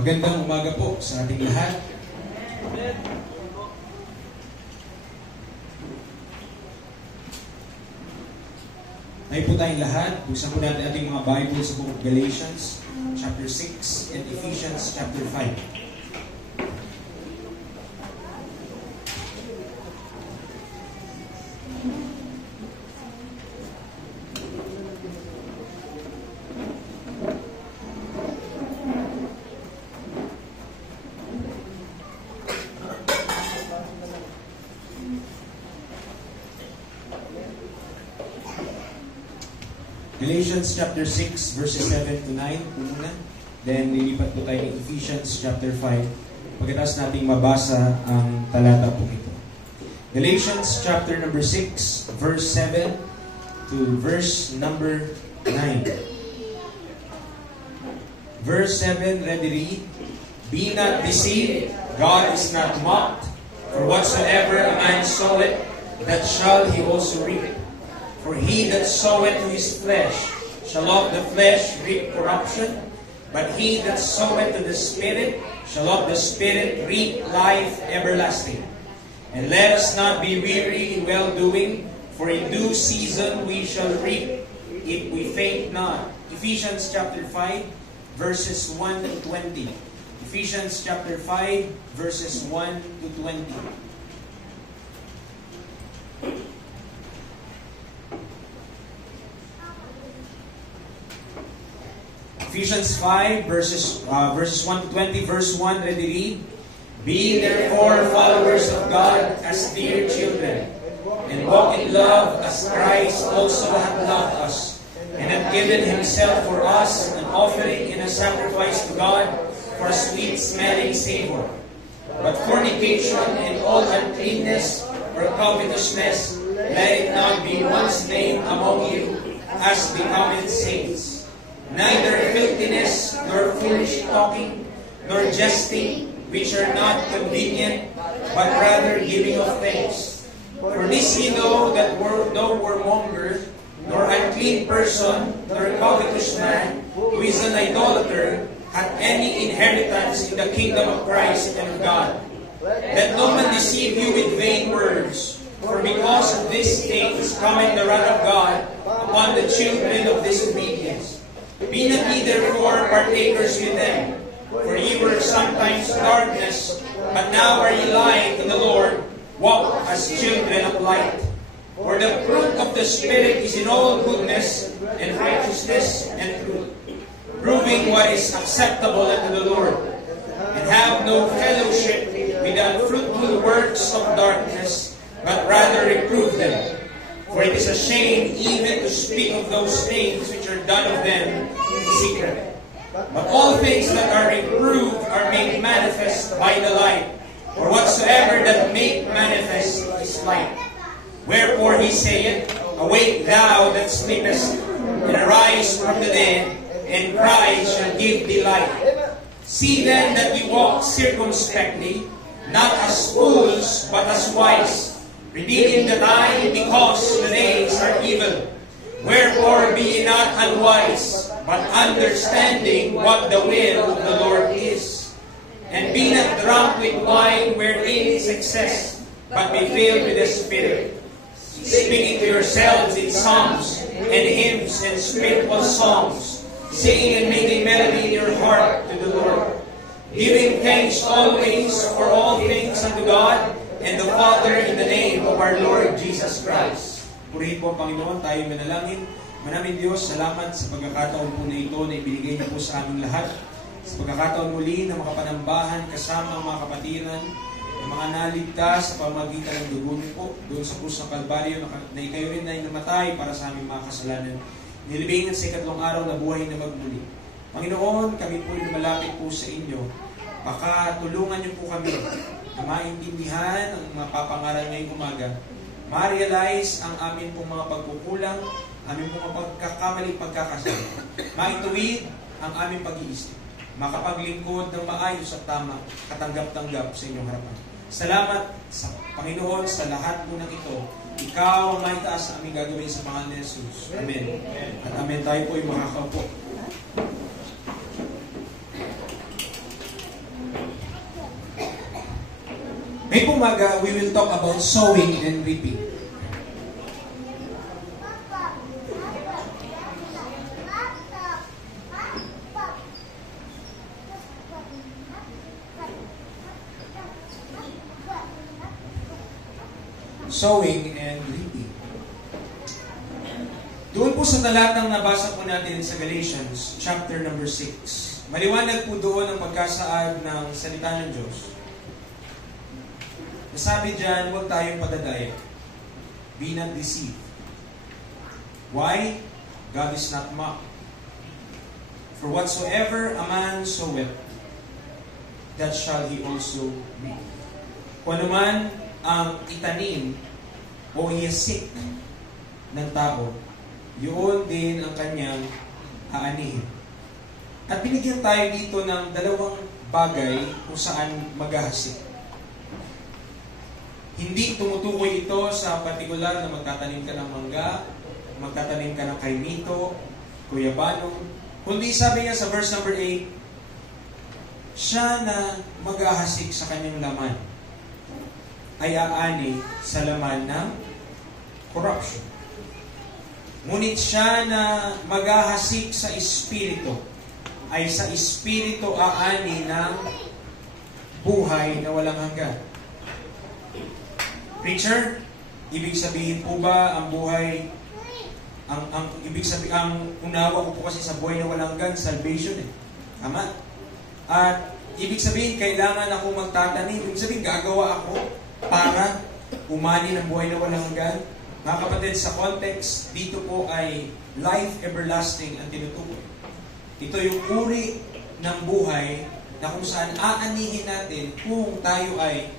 Magandang umaga po sa ating lahat. Ngayon po tayong lahat, buksan po natin ating mga Bible sa Book of Galatians, chapter 6, and Ephesians, chapter 5. Galatians chapter 6 verses 7 to 9 una. Then lilipat po tayo ng Ephesians chapter 5 pagkatapos nating mabasa ang talata po ito. Galatians chapter number 6 verse 7 to verse number 9. Verse 7, ready read. Be not deceived, God is not mocked, for whatsoever a man soweth, that shall he also reap. For he that soweth to his flesh shall of the flesh reap corruption, but he that soweth to the Spirit shall of the Spirit reap life everlasting. And let us not be weary in well-doing, for in due season we shall reap, if we faint not. Ephesians chapter 5, verses 1 to 20. Ephesians chapter 5, verses 1 to 20. Ephesians 5, verses 1 to 20, verse 1, ready read. Be therefore followers of God as dear children, and walk in love as Christ also hath loved us, and hath given himself for us an offering and a sacrifice to God for a sweet-smelling savor. But fornication and all uncleanness or covetousness, let it not be once named among you, as becometh saints. Neither filthiness, nor foolish talking, nor jesting, which are not convenient, but rather giving of thanks. For this ye know, that no whoremonger, nor unclean person, nor covetous man, who is an idolater, hath any inheritance in the kingdom of Christ and of God. Let no man deceive you with vain words, for because of these things cometh the wrath of God upon the children of disobedience. Be not ye therefore partakers with them, for ye were sometimes darkness, but now are ye light in the Lord. Walk as children of light. For the fruit of the Spirit is in all goodness and righteousness and truth, proving what is acceptable unto the Lord. And have no fellowship with the unfruitful works of darkness, but rather reprove them. For it is a shame even to speak of those things which are done of them in secret. But all things that are reproved are made manifest by the light. For whatsoever that make manifest is light. Wherefore he saith, Awake thou that sleepest, and arise from the dead, and Christ shall give thee light. See then that ye walk circumspectly, not as fools, but as wise, redeeming the time, because the days are evil. Wherefore be ye not unwise, but understanding what the will of the Lord is. And be not drunk with wine wherein is excess, but be filled with the Spirit, speaking to yourselves in psalms and hymns and spiritual songs, singing and making melody in your heart to the Lord, giving thanks always for all things unto God and the Father, in the name of our Lord Jesus Christ. Purihin po ang Panginoon, tayo manalangin. Maraming Diyos, salamat sa pagkakataon po na ito na ibinigay niyo po sa aming lahat. Sa pagkakataon muli na makapanambahan kasama ang mga kapatiran, ang mga naligtas sa pamagitan ng dugo niyo po doon sa krus ng Kalbaryo na ikayo rin na namatay para sa aming mga kasalanan. Nilibingan sa ikatlong araw na buhay na magmuli. Panginoon, kami po lumalapit po sa inyo. Baka tulungan niyo po kami na maintindihan ang mapapangaral ngayong umaga, ma-realize ang amin pong mga pagkukulang, amin pong mga pagkakamali, pagkakasala, maituwid ang aming pag-iisip, makapaglingkod ng maayos at tama, katanggap-tanggap sa inyong harapan. Salamat sa Panginoon sa lahat po ng ito. Ikaw ang may taas sa aming gagawin sa pangalan ni Jesus. Amen. At amen, tayo po ay makakaupo. May umaga, we will talk about sowing and reaping. Sowing and reaping. Doon po sa talatang nabasa po natin sa Galatians, chapter number 6. Maliwanag po doon ang pagkasaad ng salita ng Diyos. Nasabi dyan, huwag tayong padadaya. Be not deceived. Why? God is not mocked. For whatsoever a man soweth, that shall he also reap. Kung naman ang itanim o iasik ng tao, yun din ang kanyang aanihin. At binigyan tayo dito ng dalawang bagay kung saan maghahasik. Hindi tumutukoy ito sa partikular na magtatanim ka ng mangga, magtatanim ka ng kaimito, kuyabano. Kundi sabi nga sa verse number 8, siya na maghahasik sa kanyang laman ay aani sa laman ng corruption. Ngunit siya na maghahasik sa Espiritu ay sa Espiritu aani ng buhay na walang hanggan. Preacher, ibig sabihin po ba ang buhay, ibig sabihin, ang unawa ko po kasi sa buhay na walang hanggan, salvation eh. Tama? At ibig sabihin, kailangan ako magtatanim. Ibig sabihin, gagawa ako para umani ng buhay na walang hanggan. Mga kapatid, sa context, dito po ay life everlasting ang tinutukoy. Ito yung uri ng buhay na kung saan aanihin natin kung tayo ay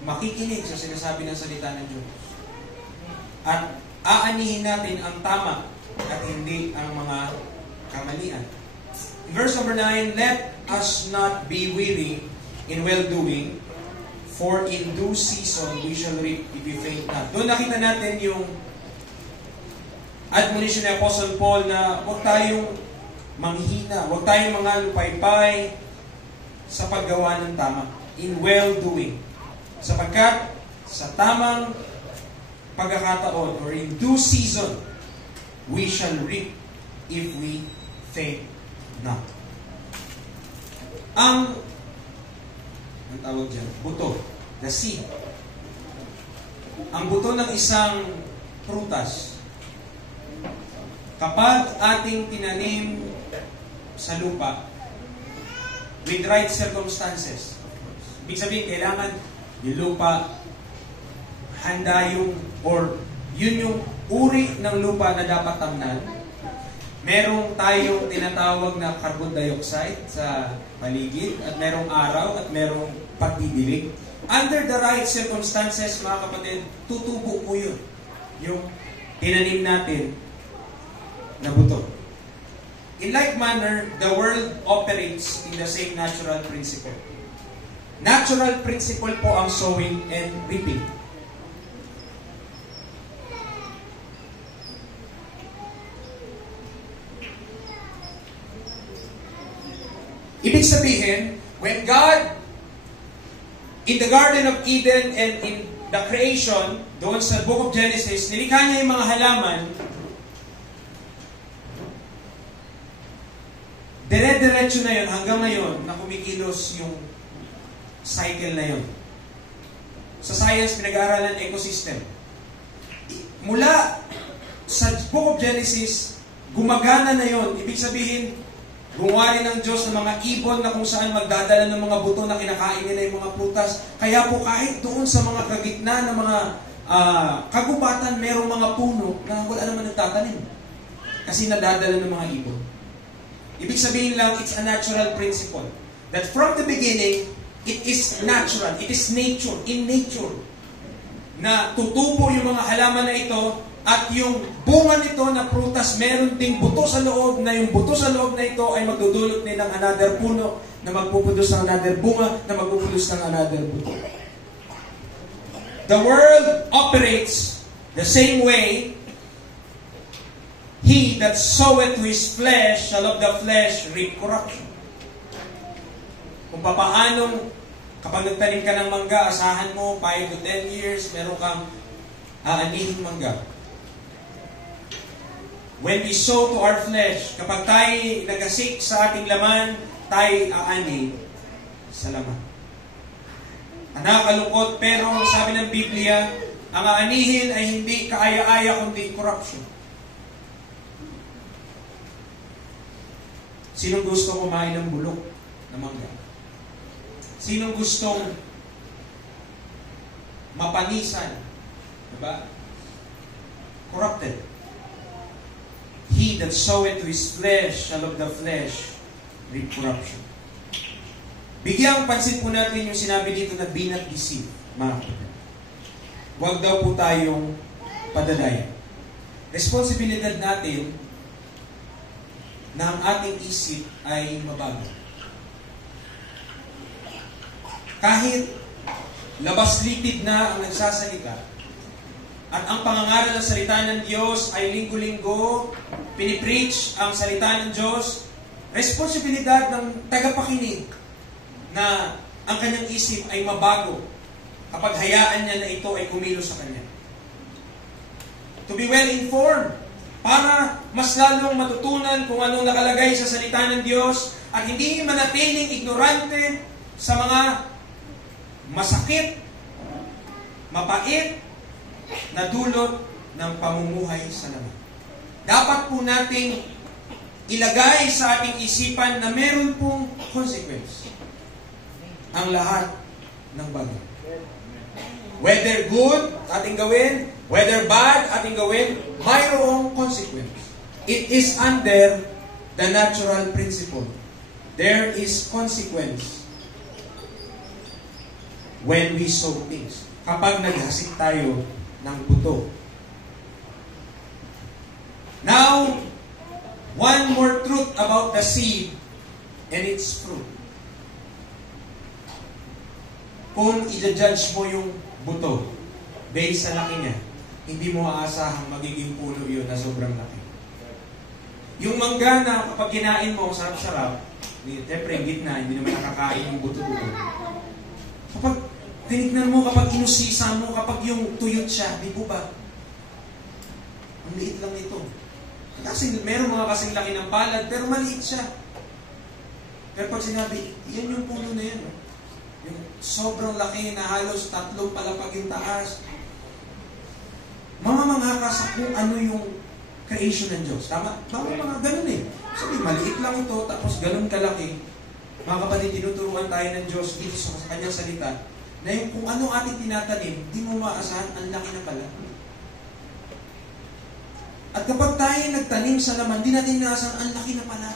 makikinig sa sinasabi ng salita ng Diyos. At aanihin natin ang tama at hindi ang mga kamalian. In verse number 9, let us not be weary in well-doing, for in due season we shall reap if we faint not. Doon nakita natin yung admonition ni Apostle Paul na huwag tayong manghihina, huwag tayong mga lupaypay sa paggawa ng tama. In well-doing. Sapagkat sa tamang pagkakataon or in due season, we shall reap if we faint not. Ang tawag dyan, buto, the seed. Ang buto ng isang prutas, kapag ating tinanim sa lupa, with right circumstances, ibig sabihin, kailangan yung lupa, handa yung, or yun yung uri ng lupa na dapat tamnan. Merong tayong tinatawag na carbon dioxide sa paligid, at merong araw, at merong pagdidilig. Under the right circumstances, mga kapatid, tutubo po yun. Yung tinanim natin na buto. In like manner, the world operates in the same natural principle. Natural principle po ang sowing and reaping. Ibig sabihin, when God, in the Garden of Eden and in the creation, doon sa Book of Genesis, nilikha niya yung mga halaman, dire-diretso na yun hanggang ngayon na kumikilos yung cycle na yun. Sa science, pinag-aaralan ecosystem. Mula sa Book of Genesis, gumagana na yun. Ibig sabihin, gumawa rin ng Diyos ng mga ibon na kung saan magdadala ng mga buto na kinakain nila yung mga prutas. Kaya po kahit doon sa mga kagitna ng mga kagubatan, merong mga puno na wala naman nagtatanim. Kasi nadadala ng mga ibon. Ibig sabihin lang, it's a natural principle. That from the beginning, it is natural. It is nature. In nature. Na tutubo yung mga halaman na ito at yung bunga nito na prutas, meron ding buto sa loob na yung buto sa loob na ito ay magdudulot din ng another puno na magpupudos ng another bunga na magpupudos ng another buto. The world operates the same way. He that soweth to his flesh shall of the flesh reap corruption. Kung papaanong Kapag nagtanim ka ng mangga, asahan mo 5 to 10 years, meron kang aanihing mangga. When we sow to our flesh, kapag tayo nagasik sa ating laman, tayo aani sa laman. Nakakalungkot, pero sabi ng Biblia, ang aanihin ay hindi kaaya-aya kundi corruption. Sinong gusto kumain ng bulok na mangga? Sinong gustong mapanisan? Diba? Corrupted. He that soweth to his flesh shall of the flesh reap corruption. Bigyang pansin po natin yung sinabi dito na be not deceived, mga kapatid. Huwag daw po tayong padadayan. Responsibilidad natin na ang ating isip ay mabago. Kahit labas-litid na ang nagsasalita at ang pangangaral ng salita ng Diyos ay linggo-linggo, pinipreach ang salita ng Diyos, responsibilidad ng tagapakinig na ang kanyang isip ay mabago kapag hayaan niya na ito ay kumilos sa kanya. To be well informed, para mas lalong matutunan kung anong nakalagay sa salita ng Diyos at hindi manatiling ignorante sa mga masakit, mapait na dulot ng pamumuhay sa laman. Dapat po nating ilagay sa ating isipan na meron pong consequence ang lahat ng bagay. Whether good, ating gawin, whether bad, ating gawin, mayroong consequence. It is under the natural principle. There is consequence when we sow things. Kapag naghasik tayo ng buto. Now, one more truth about the seed and its fruit. Kung i-judge mo yung buto based sa laki niya, hindi mo aasahang magiging puno yun na sobrang laki. Yung mangga na kapag kinain mo, sarap-sarap, siyempre yung gitna, hindi naman nakakain yung buto-buto. Kapag tinignan mo, kapag inusisa mo, kapag yung tuyot siya, di po ba? Ang liit lang ito. Kasi meron mga kasing laki ng palad, pero maliit siya. Pero pag sinabi, yan yung puno na yan. Yung sobrang laki na halos 3 palapag yung taas. Mamamangha ka sa kung ano yung creation ng Diyos. Tama? Mga ganun eh. Sabi, maliit lang ito, tapos ganun kalaki. Mga kapatid, tinuturuan tayo ng Diyos dito sa kanyang salita, na yung kung ano ating tinatanim, di mo maasahan, ang laki na pala. At kapag tayo nagtanim sa laman, di natin inaasahan, ang laki na pala.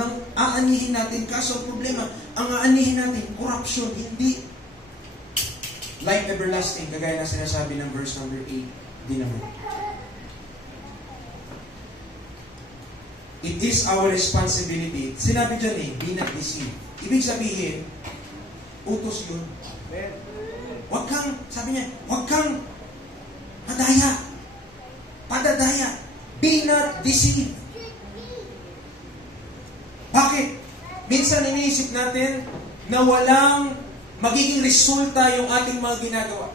Nang aanihin natin, kaso problema, ang aanihin natin, corruption, hindi life everlasting, kagaya na sinasabi ng verse number 8, di naman. It is our responsibility. Sinabi dyan be not deceived. Ibig sabihin, utos yun. Huwag kang, sabi niya, huwag kang padadaya. Be not deceived. Bakit? Minsan iniisip natin na walang magiging resulta yung ating mga ginagawa.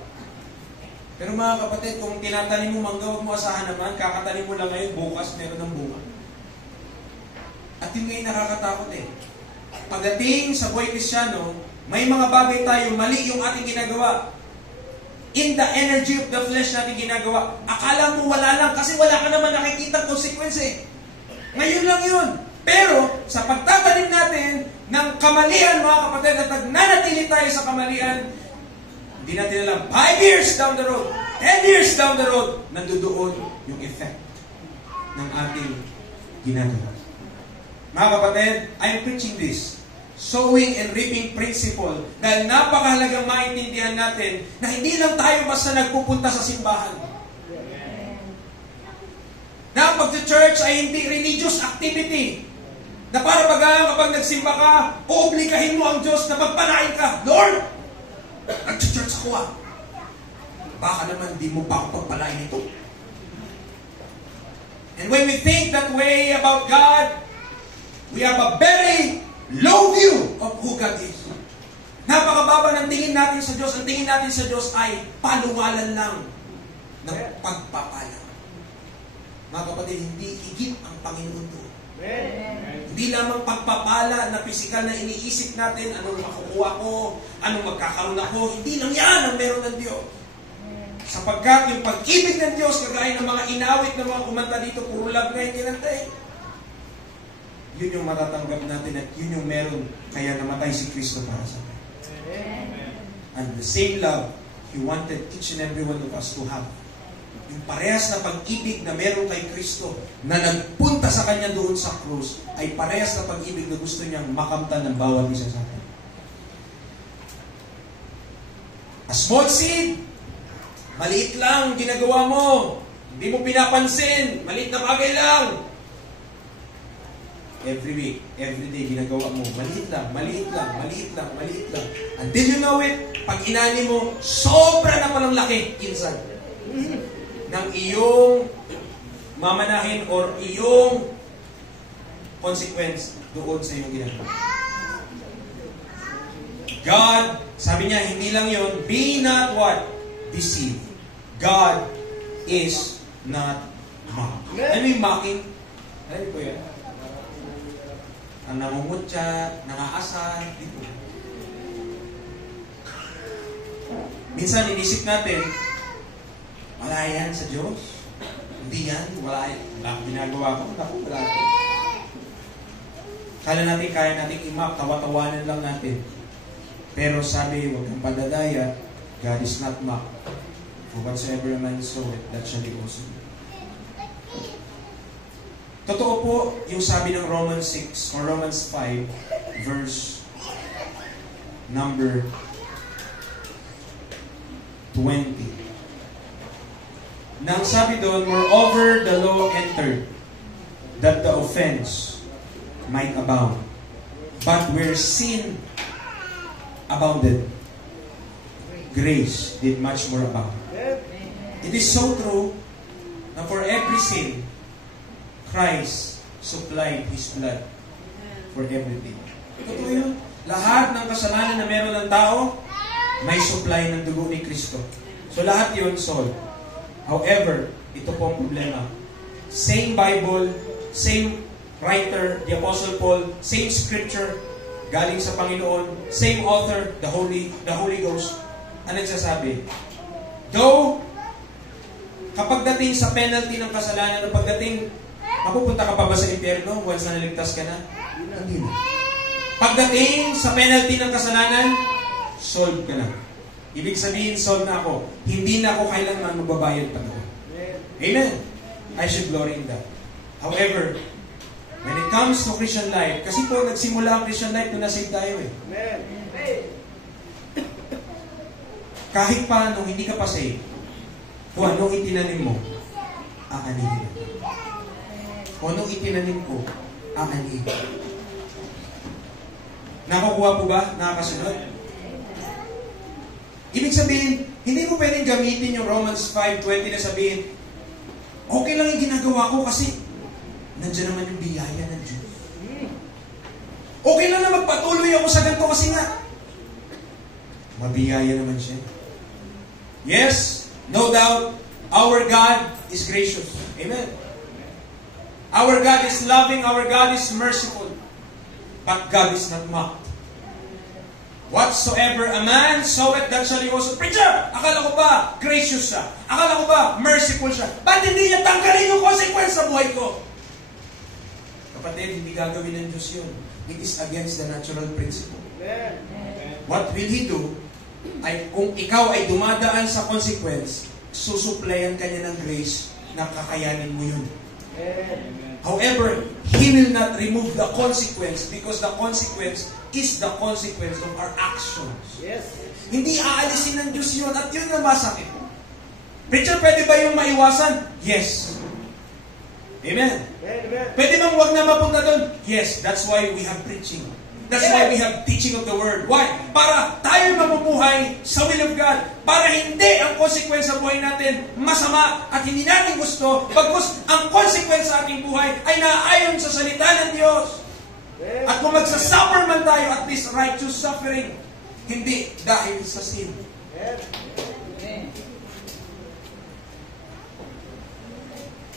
Pero mga kapatid, kung tinatanim mo mangga, huwag mo asahan naman, kakatanim mo lang ngayon, bukas meron ng bunga. At yun ngayon nakakatakot eh. Pagdating sa buhay Kristyano, may mga bagay tayo, mali yung ating ginagawa. In the energy of the flesh natin ginagawa. Akala mo wala lang kasi wala ka naman nakikita consequence eh. Ngayon lang yun. Pero, sa pagtatanim natin ng kamalian, mga kapatid, at nagnanatili tayo sa kamalian, hindi natin alam, 5 years down the road, 10 years down the road, nandoon yung effect ng ating ginagawa. Mga kapatid, I'm preaching this. Sowing and reaping principle. Dahil napakahalagang maintindihan natin na hindi lang tayo basta nagpupunta sa simbahan. Na ang pag-church ay hindi religious activity. Na para baga kapag nagsimba ka, oobligahin mo ang Diyos na magpanain ka. Lord, nag-church ako ah. Baka naman di mo pa ako pagpalain ito. And when we think that way about God, we have a very low view of who God is. ang tingin natin sa Diyos, ay paluwalan lang ng pagpapala. Mga kapatid, hindi higit ang Panginoon doon. Hindi lamang pagpapala na pisikal na iniisip natin, anong makukuha ko, anong magkakaroon ako, hindi lang yan ang meron ng Diyos. Sapagkat yung pag-ibig ng Diyos, kagaya ng mga inawit ng mga kumanta dito, puro love na yung kinantay. Yun yung matatanggap natin at yun yung meron, kaya namatay si Kristo para sa atin. And the same love, He wanted each and every one of us to have. Yung parehas na pag-ibig na meron kay Kristo na nagpunta sa Kanya doon sa krus, ay parehas na pag-ibig na gusto niyang makamtan ng bawat isa sa atin. A small seed, maliit lang ginagawa mo, hindi mo pinapansin, maliit na bagay lang. Every week, every day, ginagawa mo, maliit lang, maliit lang, maliit lang, maliit lang. Until you know it, pag inani mo, sobra na palang laki inside ng iyong mamanahin or iyong consequence doon sa iyong ginagawa. God, sabi niya, hindi lang yun, be not what? Deceived. God is not mocked. Ano yung mocking? Ano po yan? Ang nangungutya, nangaasar, dito. Minsan, inisip natin, wala yan sa Diyos. Hindi yan, wala yan. Wala akong ginagawa ko, wala ko. Kala natin, kaya natin i-mock, tawa-tawanan lang natin. Pero sabi, huwag kang padadaya, God is not mocked. For whatsoever a man soweth, that shall he also reap. Totoo po yung sabi ng Romans 6 or Romans 5 verse number 20. Nang sabi doon, moreover the law entered that the offense might abound. But where sin abounded, grace did much more abound. It is so true na for every sin, Christ supplied His blood for everything. Totoo yun. Lahat ng kasalanan na meron ng tao, may supply ng dugo ni Kristo. So lahat yun, solved. However, ito po ang problema. Same Bible, same writer, the Apostle Paul, same scripture, galing sa Panginoon, same author, the Holy Ghost. Ano nagsasabi? Though, kapag dating sa penalty ng kasalanan, o pagdating, mapupunta ka pa ba sa impyerno once na naligtas ka na? Hindi na. Pagdating sa penalty ng kasalanan, solved ka na. Ibig sabihin, solved na ako. Hindi na ako kailanman magbabayad pa doon. Amen. I should glory in that. However, when it comes to Christian life, kasi po nagsimula ang Christian life nung nasave tayo eh. Kahit pa nung hindi ka pa saved, kung anong itinanim mo, aanihin. Kung anong itinanim ko, aanihin. Nakukuha po ba? Nakakasunod? Ibig sabihin, hindi mo pwedeng gamitin yung Romans 5:20 na sabihin, okay lang yung ginagawa ko kasi nandiyan naman yung biyaya ng Diyos. Okay lang na magpatuloy ako sa ganito kasi nga, mabiyaya naman siya. Yes, no doubt, our God is gracious. Amen. Our God is loving, our God is merciful. But God is not mocked. Whatsoever a man soweth, that shall he also. Preacher, akala ko ba gracious siya? Akala ko ba merciful siya? Ba't hindi niya tanggalin yung consequence sa buhay ko? Kapatid, hindi gagawin ng Diyos yun. It is against the natural principle. What will He do? Ay, kung ikaw ay dumadaan sa consequence, susuplayan ka niya ng grace na kakayanin mo yun. However, He will not remove the consequence because the consequence is the consequence of our actions. Yes. Hindi aalisin ng Diyos yun at yun yung masakit. Preacher, pwede ba yung maiwasan? Yes. Amen. Amen. Pwede bang wag na mapunta doon? Yes. That's why we have preaching. That's why we have teaching of the Word. Why? Para tayo mamubuhay sa will of God. Para hindi ang consequence sa buhay natin masama at hindi natin gusto, bagkus ang consequence sa ating buhay ay naaayon sa salita ng Diyos. At kung magsasuffer man tayo, at least righteous suffering. Hindi dahil sa sin.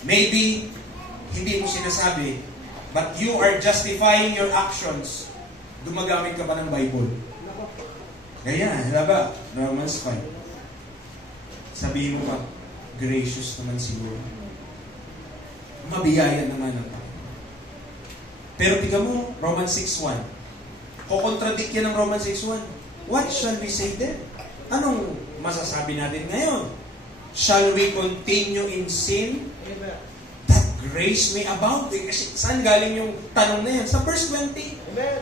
Maybe, hindi mo sinasabi, but you are justifying your actions. Dumagamit ka pa ng Bible. Kaya, ba? Romans 5. Sabihin mo pa, gracious naman siguro. Mabiyaya naman ang Panginoon. Pero tingnan mo, Romans 6.1. Kukontradict yan ng Romans 6.1. What shall we say then? Anong masasabi natin ngayon? Shall we continue in sin? That grace may abound. Kasi saan galing yung tanong na yan? Sa verse 20.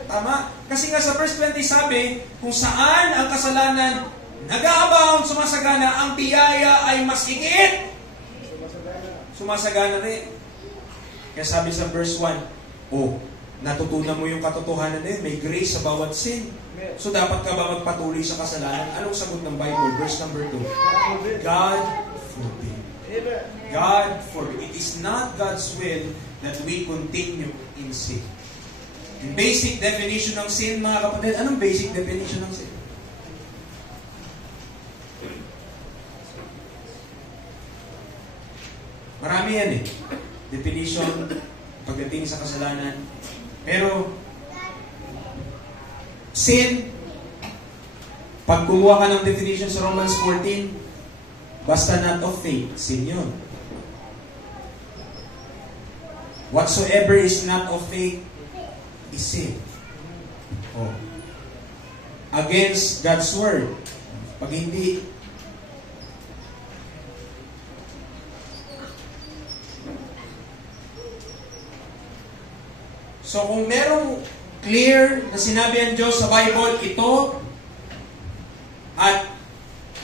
Tama? Kasi nga sa verse 20 sabi, kung saan ang kasalanan nag-a-abound, sumasagana, ang biyaya ay mas higit. Sumasagana rin. Kaya sabi sa verse 1, natutunan mo yung katotohanan na yun. May grace sa bawat sin. So dapat ka ba magpatuloy sa kasalanan? Anong sagot ng Bible? Verse number 2. God forbid. God forbid. It is not God's will that we continue in sin. Yung basic definition ng sin, mga kapatid, anong basic definition ng sin? Marami yan definition pagdating sa kasalanan. Pero sin, pag kumuha ka ng definition sa Romans 14, basta not of faith, sin yun. Whatsoever is not of faith is sin. Against God's word. Pag hindi, so kung merong clear na sinabi ang Diyos sa Bible, ito, at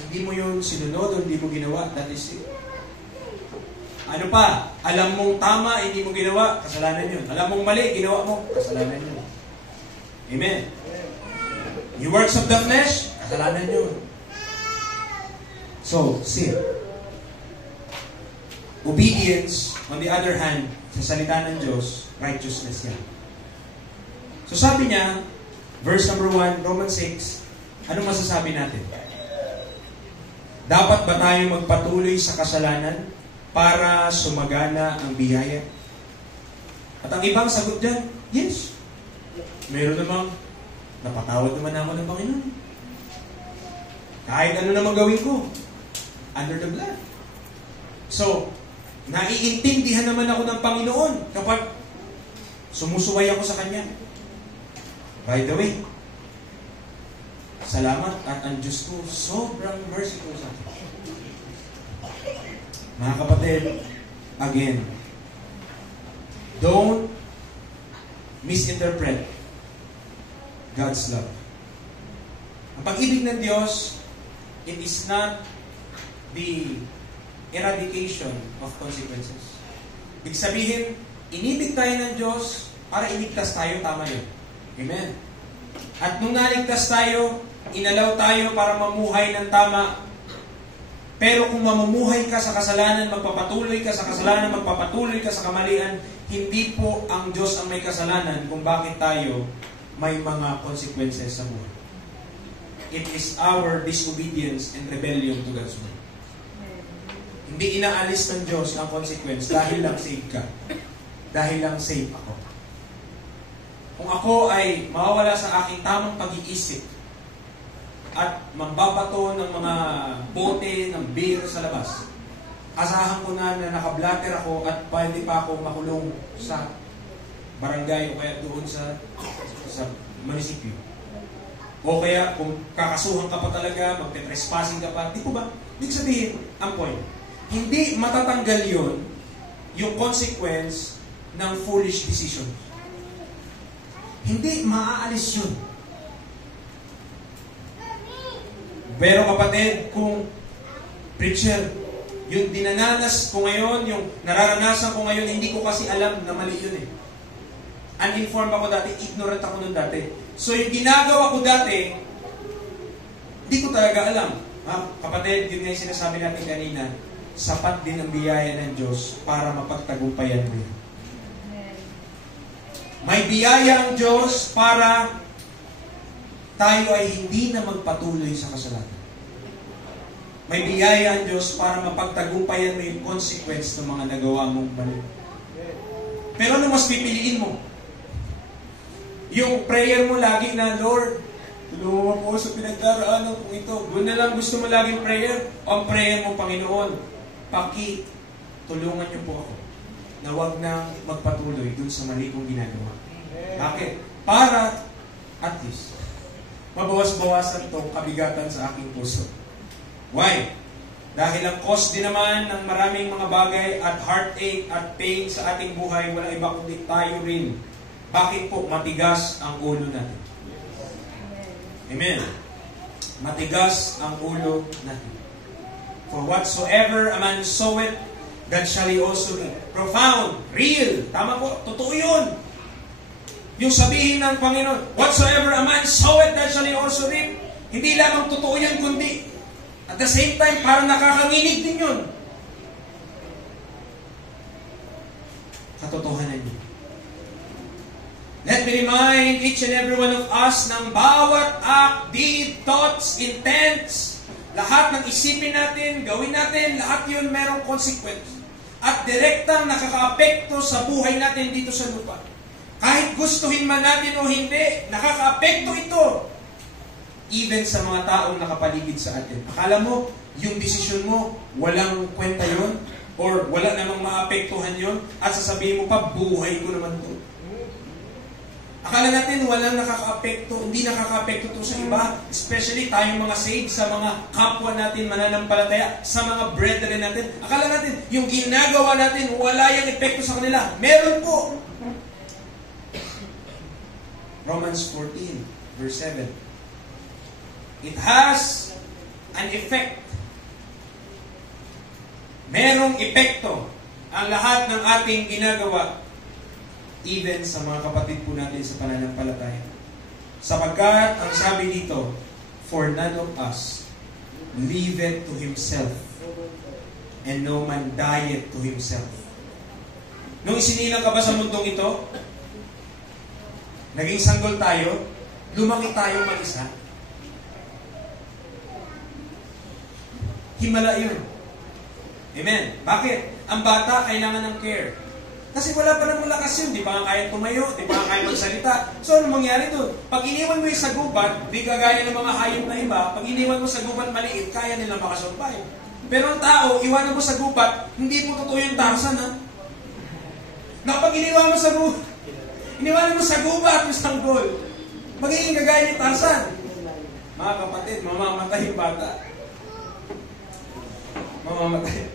hindi mo yun sinunod o hindi mo ginawa, that is it. Ano pa? Alam mong tama, hindi mo ginawa, kasalanan yun. Alam mong mali, ginawa mo, kasalanan yun. Amen. Yung works of the flesh, kasalanan yun. So, sin. Obedience, on the other hand, sa salita ng Diyos, righteousness yan. So sabi niya, verse number 1, Romans 6, anong masasabi natin? Dapat ba tayo magpatuloy sa kasalanan para sumagana ang biyaya? At ang ibang sagot dyan, yes. Meron namang, napatawad naman ako ng Panginoon. Kahit ano naman gawin ko, under the blood. So, naiintindihan naman ako ng Panginoon kapag sumusuway ako sa Kanya. By the way, salamat at ang Diyos ko sobrang merciful sa atin. Mga kapatid, again, don't misinterpret God's love. Ang pag-ibig ng Diyos, it is not the eradication of consequences. Ibig sabihin, inibig tayo ng Diyos para iligtas tayo, tama yun. Amen. At nung naligtas tayo, inalaw tayo para mamuhay ng tama. Pero kung mamumuhay ka sa kasalanan, magpapatuloy ka sa kasalanan, magpapatuloy ka sa kamalian, hindi po ang Diyos ang may kasalanan kung bakit tayo may mga consequences sa buhay. It is our disobedience and rebellion to God's word. Hindi inaalis ng Diyos ang consequence dahil lang save ka. Dahil lang save ako. Kung ako ay mawawala sa aking tamang pag-iisip at mambabato ng mga bote ng beer sa labas, asahan ko na nakablatter ako at pwede pa ako makulong sa barangay o kaya doon sa munisipyo. O kaya kung kakasuhan ka pa talaga, magte-trespassing ka pa, di po ba? Ibig sabihin, ang point, hindi matatanggal yun yung consequence ng foolish decision. Hindi maaalis yun. Pero kapatid, kung preacher, yung dinananas ko ngayon, yung nararanasan ko ngayon, hindi ko kasi alam na mali yun Uninformed ako dati, ignorant ako nun dati. So yung ginagawa ko dati, hindi ko talaga alam. Kapatid, yun nga yung sinasabi natin kanina, sapat din ang biyaya ng Diyos para mapagtagumpayan mo yan. May biyaya ang Diyos para tayo ay hindi na magpatuloy sa kasalanan. May biyaya ang Diyos para mapagtagumpayan mo yung consequence ng mga nagawa mong mali. Pero ano mas pipiliin mo? Yung prayer mo lagi na, Lord, tulungan mo sa pinagdaraanan kong ito. Doon na lang gusto mo laging prayer? O ang prayer mo, Panginoon, tulungan niyo po ako na huwag na magpatuloy dun sa mali kong ginagawa. Bakit? Para, at least, mabawas-bawasan itong kabigatan sa aking puso. Why? Dahil ang cause din naman ng maraming mga bagay at heartache at pain sa ating buhay, wala iba kundi tayo rin. Bakit po? Matigas ang ulo natin. Amen. Matigas ang ulo natin. For whatsoever a man soweth, that shall he also reap. Profound, real. Tama po, totoo yun. Yung sabihin ng Panginoon, whatsoever a man soweth, that shall he also reap. Hindi lamang totoo yun, kundi at the same time, parang nakakanginig din yun. Katotohanan yun. Let me remind each and every one of us ng bawat act, deed, thoughts, intents, lahat ng isipin natin, gawin natin, lahat yun merong consequence. At direktang nakakaapekto sa buhay natin dito sa lupa. Kahit gustuhin man natin o hindi, nakakaapekto ito. Even sa mga taong nakapaligid sa atin. Akala mo, yung desisyon mo, walang kwenta yun? Or wala namang maapektuhan yun? At sasabihin mo pa, buhay ko naman to. Akala natin walang nakakaapekto, hindi nakakaapekto to sa iba. Especially tayong mga saved, sa mga kapwa natin, mananampalataya, sa mga brethren natin. Akala natin, yung ginagawa natin, wala yung epekto sa kanila. Meron po. Romans 14, verse 7. It has an effect. Merong epekto ang lahat ng ating ginagawa, even sa mga kapatid po natin sa pananampalataya. Sapagkat, ang sabi dito, for none of us liveth to himself, and no man dieth to himself. Nung isinilang ka ba sa mundong ito, naging sanggol tayo, lumaki tayo mag-isa, himala yun. Amen. Bakit? Ang bata kailangan ng care. Kasi wala pa namang lakas yun. Di pa nga kaya tumayo, di pa nga kaya magsalita. So, ano mangyari doon? Pag iniwan mo yung sa gubat, di kagaya ng mga hayop na iba, pag iniwan mo sa gubat maliit, kaya nilang makasurvive. Pero ang tao, iwanan mo sa gubat, hindi po totoo yung Tarzan, ha? Na pag iniwan mo sa gubat yung sanggol, magiging kagaya ni Tarzan. Mga kapatid, mamamatay yung bata. Mamamatay.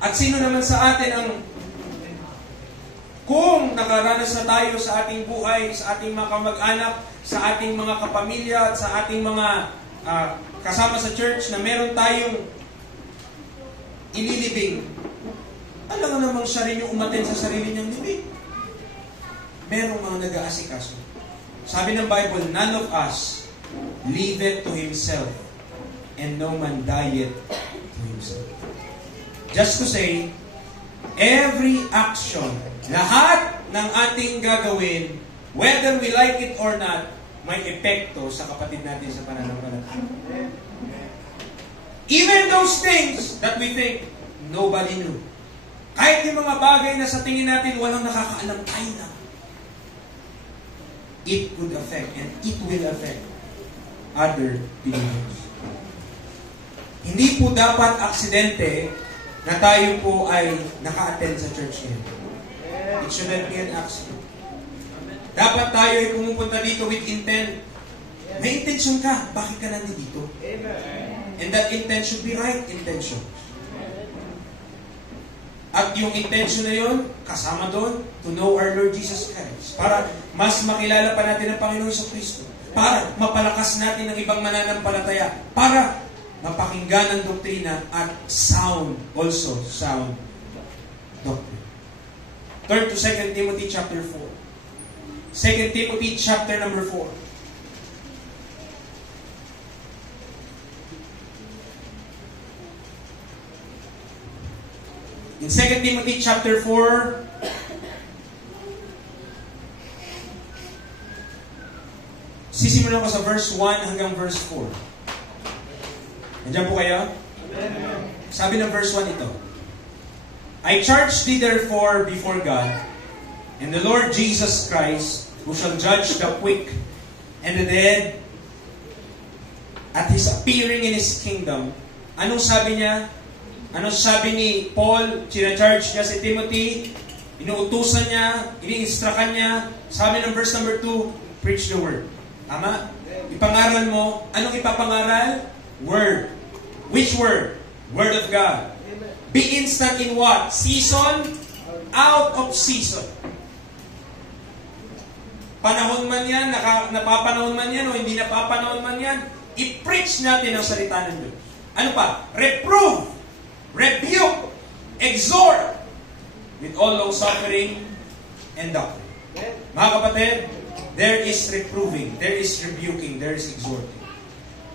At sino naman sa atin ang kung nakaranas na tayo sa ating buhay, sa ating mga kamag-anak, sa ating mga kapamilya, at sa ating mga kasama sa church na meron tayong inilibing, alam mo namang siya rin yung umaten sa sarili niyang libing. Merong mga nag-aasikaso. Sabi ng Bible, none of us liveth to himself, and no man dieth to himself. Just to say, every action, lahat ng ating gagawin, whether we like it or not, may epekto sa kapatid natin sa pananampalataya. Even those things that we think nobody knew. Kahit yung mga bagay na sa tingin natin walang nakakaalam, tayo na. It could affect and it will affect other believers. Hindi po dapat aksidente na tayo po ay naka-attend sa church ngayon. It shouldn't be an accident. Dapat tayo ay pumupunta dito with intent. May intention ka. Bakit ka nandito? And that intent should be right intention. At yung intention na yun, kasama doon, to know our Lord Jesus Christ. Para mas makilala pa natin ang Panginoon Jesucristo. Para mapalakas natin ang ibang mananampalataya. Para mapakinggan ang doktrina at sound doctrine. Turn to 2 Timothy chapter 4. 2 Timothy chapter number 4. In 2 Timothy chapter 4, Sisimulan ko sa verse 1 hanggang verse 4. Nandiyan po kayo? Sabi ng verse 1 ito, I charge thee therefore before God and the Lord Jesus Christ, who shall judge the quick and the dead at His appearing in His kingdom. Anong sabi niya? Anong sabi ni Paul? China-charge niya si Timothy, inuutusan niya, ini-instructan niya. Sabi ng verse number 2, preach the word. Tama? Ipangaral mo. Anong ipapangaral? Word. Which word? Word of God. Be instant in what? Season? Out of season. Panahon man yan, napapanahon man yan, o hindi napapanahon man yan, i-preach natin ang salita ng Diyos. Ano pa? Reprove, rebuke, exhort, with all long suffering and doctrine. Mga kapatid, there is reproving, there is rebuking, there is exhorting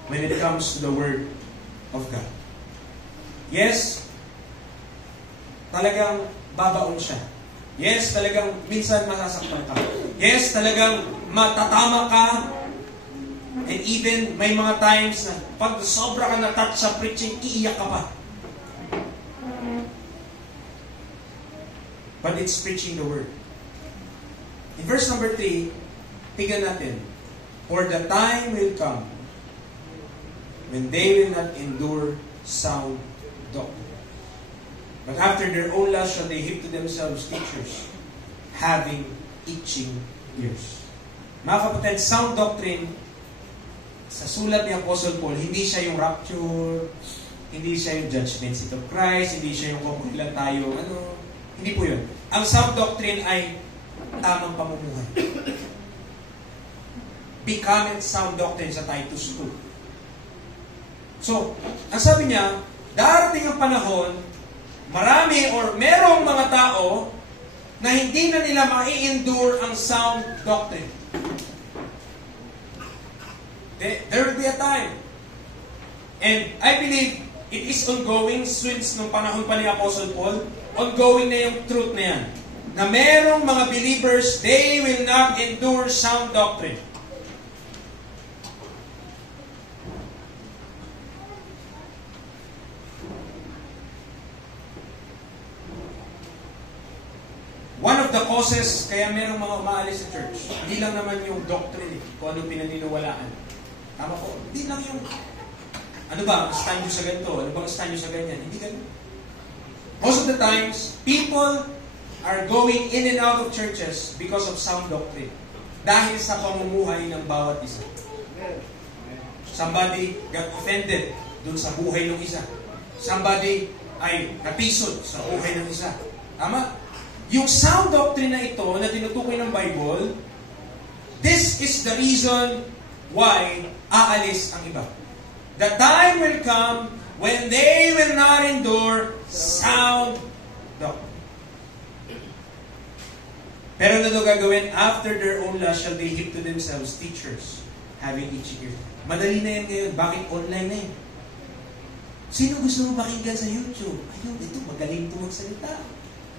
when it comes to the Word of God. Yes, talagang babaon siya. Yes, talagang minsan masasaktan ka. Yes, talagang matatama ka. And even may mga times na pag sobra ka na-touch sa preaching, iiyak ka pa. But it's preaching the word. In verse number 3, tignan natin. For the time will come when they will not endure sound doctrine. But after their own lust shall they heap to themselves teachers, having itching ears. Mga kapatid, sound doctrine, sa sulat ni Apostle Paul, hindi siya yung rapture, hindi siya yung judgment seat of Christ, hindi siya yung kung kailan tayo, hindi po yun. Ang sound doctrine ay tamang pamumuhay. Becoming sound doctrine sa Titus 2. So, ang sabi niya, darating ang panahon, marami or merong mga tao na hindi na nila mai-endure ang sound doctrine. There will be a time. And I believe it is ongoing since nung panahon pa ni Apostle Paul. Ongoing na yung truth na yan. Na merong mga believers, they will not endure sound doctrine. One of the causes kaya merong mga umaalis sa church, hindi lang naman yung doctrine, kung ano pinaniniwalaan. Tama po, hindi lang yung, ano ba, stand nyo sa ganito, ano bang stand nyo sa ganyan, hindi ganun. Most of the times, people are going in and out of churches because of sound doctrine. Dahil sa pamumuhay ng bawat isa. Somebody got offended dun sa buhay ng isa. Somebody ay napisod sa buhay ng isa. Tama? Yung sound doctrine na ito na tinutukoy ng Bible, this is the reason why aalis ang iba. The time will come when they will not endure sound doctrine. Pero ano gagawin? After their own lust shall they heap to themselves teachers, having itching ears. Madali na yan ngayon. Bakit online na yan? Sino gusto mo pakinggan sa YouTube? Ayun, ito, magaling ito magsalita.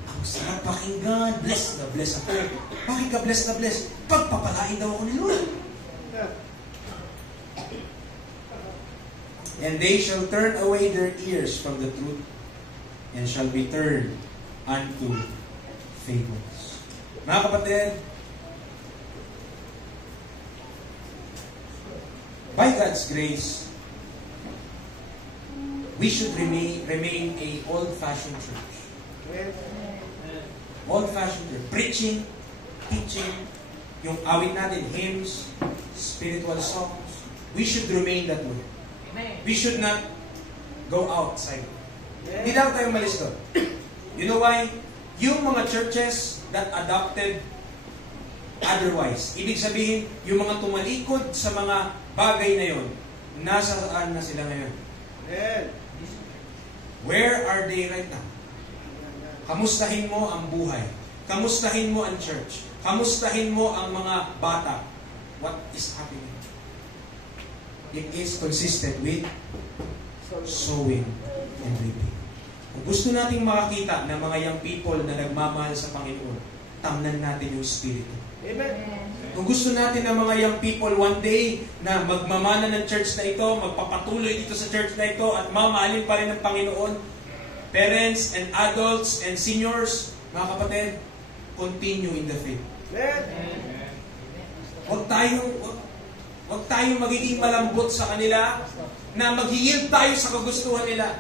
Ang sarap pakinggan. Bless na bless ako. Bakit ka bless na bless? Pagpapalain daw ako ni Lord. And they shall turn away their ears from the truth and shall be turned unto fables. Mga kapatid, by God's grace, we should remain a old-fashioned church. Old-fashioned church. Preaching, teaching, yung awit natin, hymns, spiritual songs. We should remain that way. We should not go outside. Hindi daw tayo malis doon. You know why? Yung mga churches that adopted otherwise. Ibig sabihin, yung mga tumalikod sa mga bagay na yon, nasa saan na sila ngayon? Where are they right now? Kamustahin mo ang buhay. Kamustahin mo ang church. Kamustahin mo ang mga bata. What is happening? It is consistent with sowing and reaping. Kung gusto nating makakita ng mga young people na nagmamahal sa Panginoon, tamnan natin yung Espiritu. Amen. Kung gusto natin ng mga young people one day na magmamana ng church na ito, magpapatuloy dito sa church na ito at mamahalin pa rin ng Panginoon, parents and adults and seniors, mga kapatid, continue in the faith. Huwag tayong magiging malambot sa kanila na mag-yield tayo sa kagustuhan nila.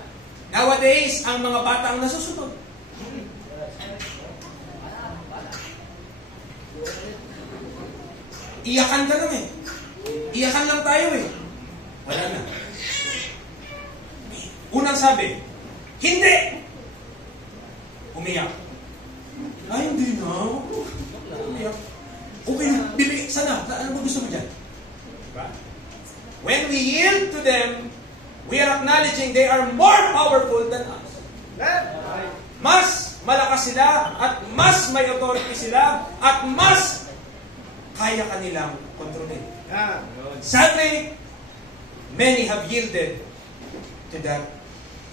Nowadays, ang mga bata ang nasusunod. Iyakan ka lang eh. Iyakan lang tayo eh. Wala na. Unang sabi, hindi! Umiyak. Ay, hindi na. Umiyak. Okay, bibig, sana. Ano ba gusto mo dyan? Diba? When we yield to them, we are acknowledging they are more powerful than us. Mas malakas sila, at mas may authority sila, at mas kaya kanilang kontrolin. Sadly, many have yielded to that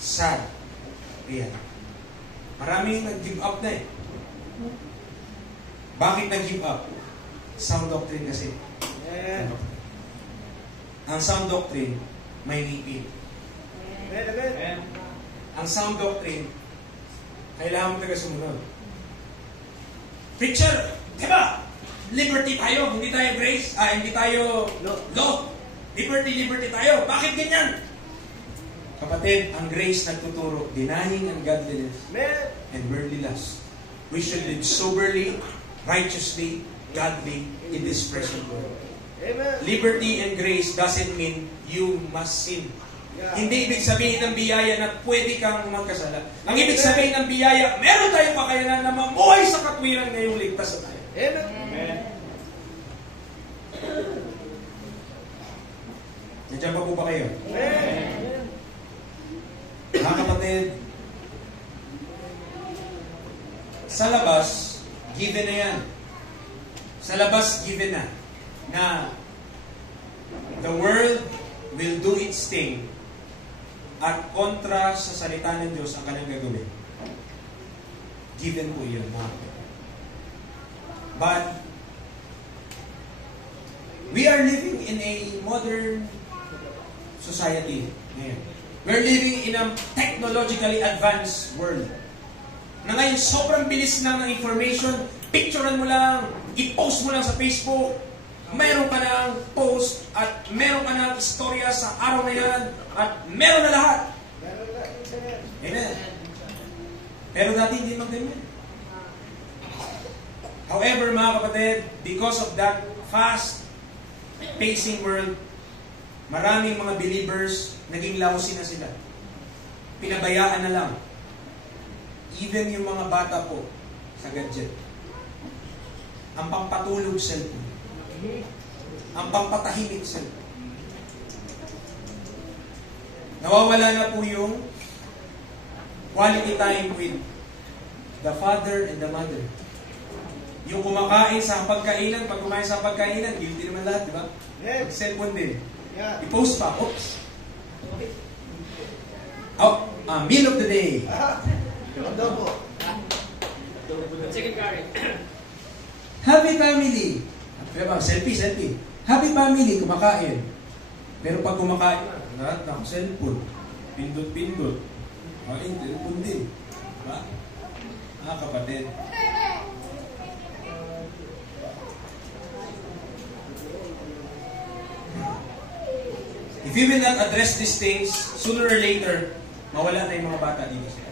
sad reality. Maraming nag-give up na eh. Bakit nag-give up? Sound doctrine kasi. Ang sound doctrine, may ngipin. Ang sound doctrine, kailangan mo taga sumunod. Preacher, diba? Liberty tayo, hindi tayo grace, hindi tayo law. Liberty tayo. Bakit ganyan? Kapatid, ang grace nagtuturo, denying ungodliness and worldly lust. We should live soberly, righteously, godly in this present world. Liberty and grace doesn't mean you must sin. Hindi ibig sabihin ng biyaya na pwede kang magkasala. Ang ibig sabihin ng biyaya, meron tayong kakayanan na mamuhay sa katwiran ngayong ligtas sa tayo. Amen. Nandiyan pa po ba kayo? Amen. Mga kapatid, sa labas, given na yan. Sa labas, given na the world will do its thing at kontra sa salita ng Diyos ang kanyang gagawin. Given po yun, mga kapatid. But we are living in a modern society ngayon. We're living in a technologically advanced world. Na ngayon, sobrang bilis na ng information, picturean mo lang, i-post mo lang sa Facebook, meron ka ng post, at meron ka ng istorya sa araw na yan, at meron na lahat. Amen. Pero dati hindi ganyan. However, mga kapatid, because of that fast-pacing world, maraming mga believers, naging lousy na sila. Pinabayaan na lang. Even yung mga bata po sa gadget. Ang pampatulog cellphone. Ang pampatahimik cellphone. Nawawala na po yung quality time with the father and the mother. Yung kumakain sa pagkainan, pag kumain sa pagkainan, guilty naman lahat, di ba? Cellphone din. I-post pa. Oops. Oh, meal of the day. Second card. Happy family. Selfie. Happy family, kumakain. Pero pag kumakain, lahat ng cellphone. Pindot. Kain, cellphone din. Diba? Mga kapatid. If we will not address these things, sooner or later, mawala na yung mga bata dito sila.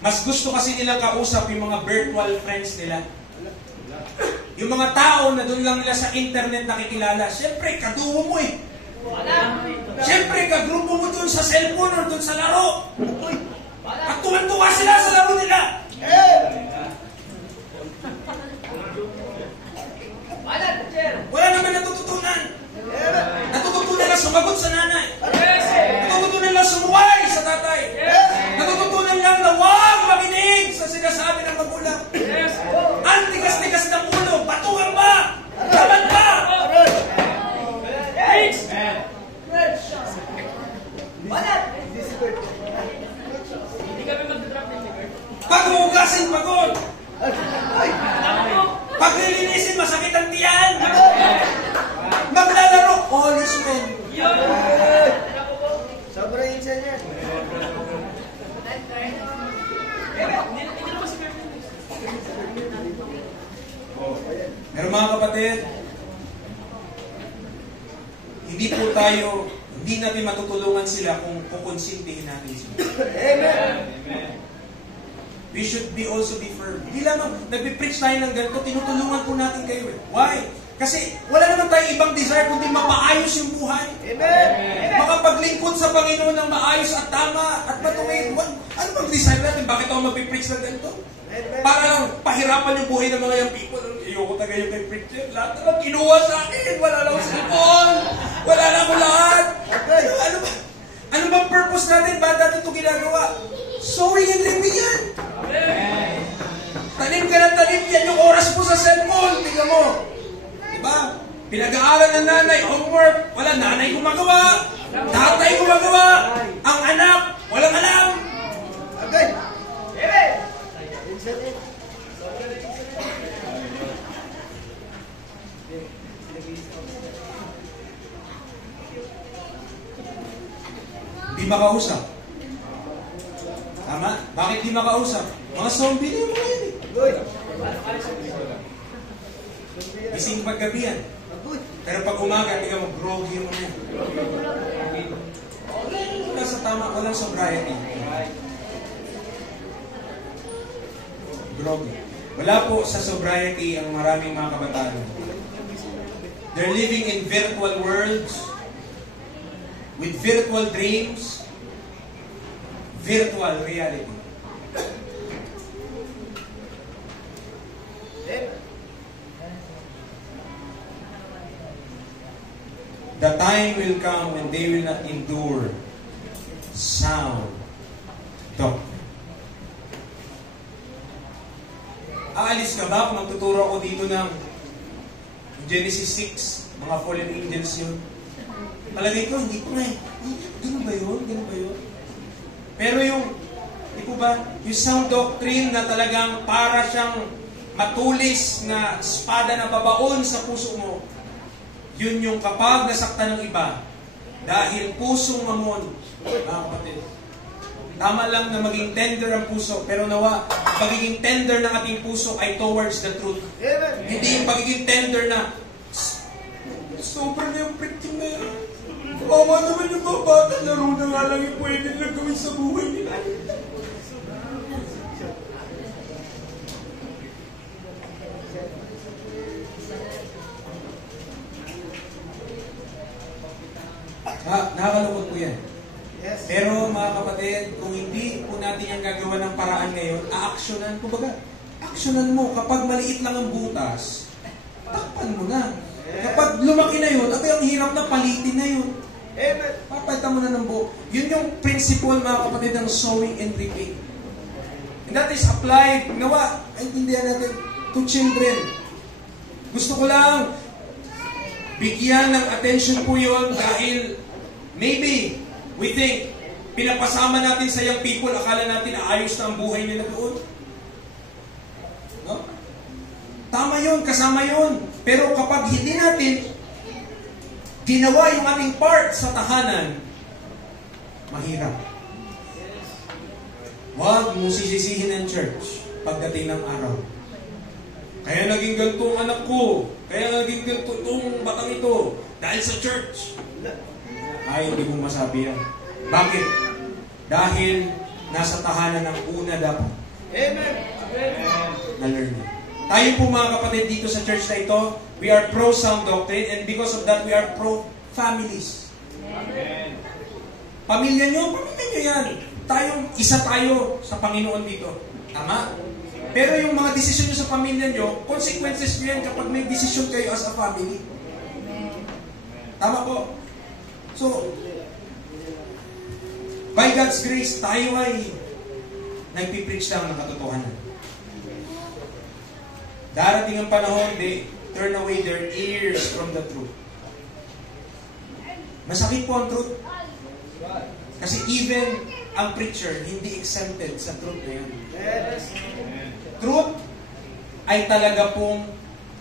Mas gusto kasi nilang kausap yung mga virtual friends nila. Yung mga tao na doon lang nila sa internet nakikilala. Siyempre, kaduo mo eh. Siyempre, kagrupo mo doon sa cellphone or doon sa laro. At tuwan-tuwa sila sa laro nila. Wala naman natututunan. Natututunan na sumagot sa nanay. Natututunan lang sumuway sa tatay. Natututunan lang na huwag makinig sa sinasabi ng magulang. Ang tigas-tigas ng ulo, batuhan ba? Laban ba? Hindi kami mag-drop ng liver. Pag Pero mga kapatid, hindi natin matutulungan sila kung kukonsintihin natin sila. Amen. We should also be firm. Hindi lamang, nagpipreach tayo ng ganito, tinutulungan po natin kayo. Why? Kasi wala naman tayong ibang desire kundi mapaayos yung buhay. Amen. Makapaglingkod sa Panginoon ng maayos at tama at matuwid. Ano bang desire natin? Bakit ako magpipreach ng ganito? Para lang pahirapan yung buhay ng mga young people. Ayoko taga yung kay preacher. Lahat na lang kinuha sa akin. Wala na akong cellphone. Wala na akong lahat. Ano bang purpose natin? Bakit natin ito ginagawa? Sowing and reaping yan. Tanim ka ng tanim yan yung oras mo sa cellphone. Tingnan mo. Diba? Pinag-aaral ng nanay, homework. Wala, nanay gumagawa. Tatay gumagawa. Ang anak, walang alam. Okay. Amen. Di makausap. Tama? Bakit di makausap? Mga zombie na yung mga yan eh. Good. Gising paggabi yan. Good. Pero pag umaga, tingnan mo, groggy yung mga yan. Wala sa tama, walang sobriety. Groggy. Wala po sa sobriety ang maraming mga kabataan. They're living in virtual worlds, with virtual dreams, virtual reality. The time will come when they will not endure sound doctrine. Aalis ka ba kung magtuturo ako dito ng Genesis 6, mga fallen angels yun? Palagay ko, hindi ko nga eh. Ganun ba yun? Ganun ba yun? Pero yung, di po ba, yung sound doctrine na talagang para siyang matulis na espada na babaon sa puso mo, yun yung kapag nasaktan ng iba, dahil pusong mamon, mga kapatid, tama lang na maging tender ang puso, pero nawa, pagiging tender ng ating puso ay towards the truth. Amen. Hindi yung pagiging tender na, sobrang na yung preaching na yan. Mama naman yung mga bata, laro na nga lang yung pwede lang gawin sa buhay nila. Nakakalungkot po yan. Yes. Pero mga kapatid, kung hindi po natin yung gagawa ng paraan ngayon, aaksyonan, kumbaga, aksyonan mo. Kapag maliit lang ang butas, takpan mo na. Kapag lumaki na yun, abay ang hirap na palitin na yun. Amen. Papalitan mo na ng buo. Yun yung principle, mga kapatid, ng sowing and reaping. And that is applied, nawa, intindihan natin, to children. Gusto ko lang, bigyan ng attention po yun dahil maybe we think, pinapasama natin sa young people, akala natin ayos na ang buhay nila doon. No? Tama yun, kasama yun. Pero kapag hindi natin ginawa yung ating part sa tahanan, mahirap. Huwag mo sisisihin ang church pagdating ng araw. Kaya naging ganito ang anak ko. Kaya naging ganito itong batang ito. Dahil sa church. Ay, hindi mo masabi yan. Bakit? Dahil nasa tahanan ng una dapat. Amen. Na learning. Tayo po mga kapatid dito sa church na ito, we are pro-sound doctrine and because of that, we are pro-families. Amen. Pamilya nyo yan. Isa tayo sa Panginoon dito. Tama? Pero yung mga desisyon nyo sa pamilya nyo, consequences nyo yan kapag may desisyon kayo as a family. Tama po? So, by God's grace, tayo ay nagpipreach lang ng katotohanan. Darating ang panahon, they turn away their ears from the truth. Masakit po ang truth. Kasi even ang preacher, hindi exempted sa truth na yun. Yes. Truth ay talaga pong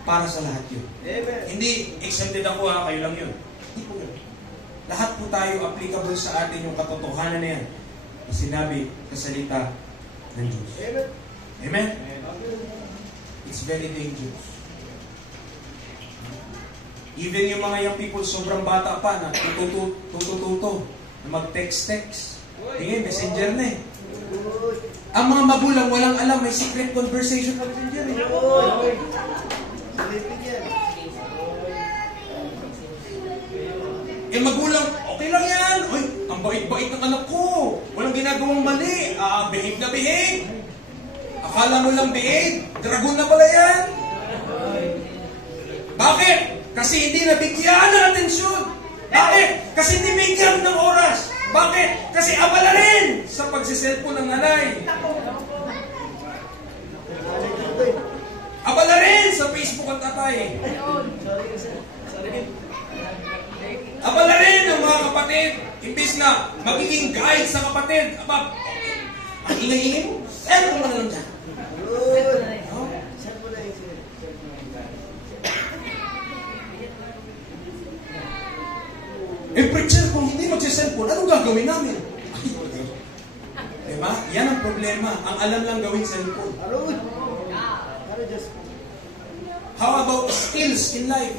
para sa lahat yun. Amen. Hindi exempted ako kayo lang yun. Hindi po yun. Lahat po tayo applicable sa atin yung katotohanan na yan na sinabi sa salita ng Diyos. Amen. Amen? It's very dangerous. Even yung mga young people, sobrang bata pa na tutututo na mag-text-text. Tingin, messenger na eh. Ang mga magulang walang alam, may secret conversation na messenger eh. Eh magulang, okay lang yan. Oy, ang bait-bait ng anak ko. Walang ginagawang mali. Behave na behave. Akala mo lang behave. Dragon na pala yan. Bakit? Kasi hindi nabigyan ng atensyon. Bakit? Kasi hindi bigyan ng oras. Bakit? Kasi abala rin sa pagsiselfon ng nanay. Abala rin sa Facebook at tatay. Abala rin ang mga kapatid. Imbis na magiging guide sa kapatid. Aba, ang ingay-ingay mo. Ano mo na lang dyan? Eh, preacher, kung hindi magsiselfon, anong gagawin namin? Diba? Yan ang problema. Ang alam lang gawin cellphone. How about skills in life?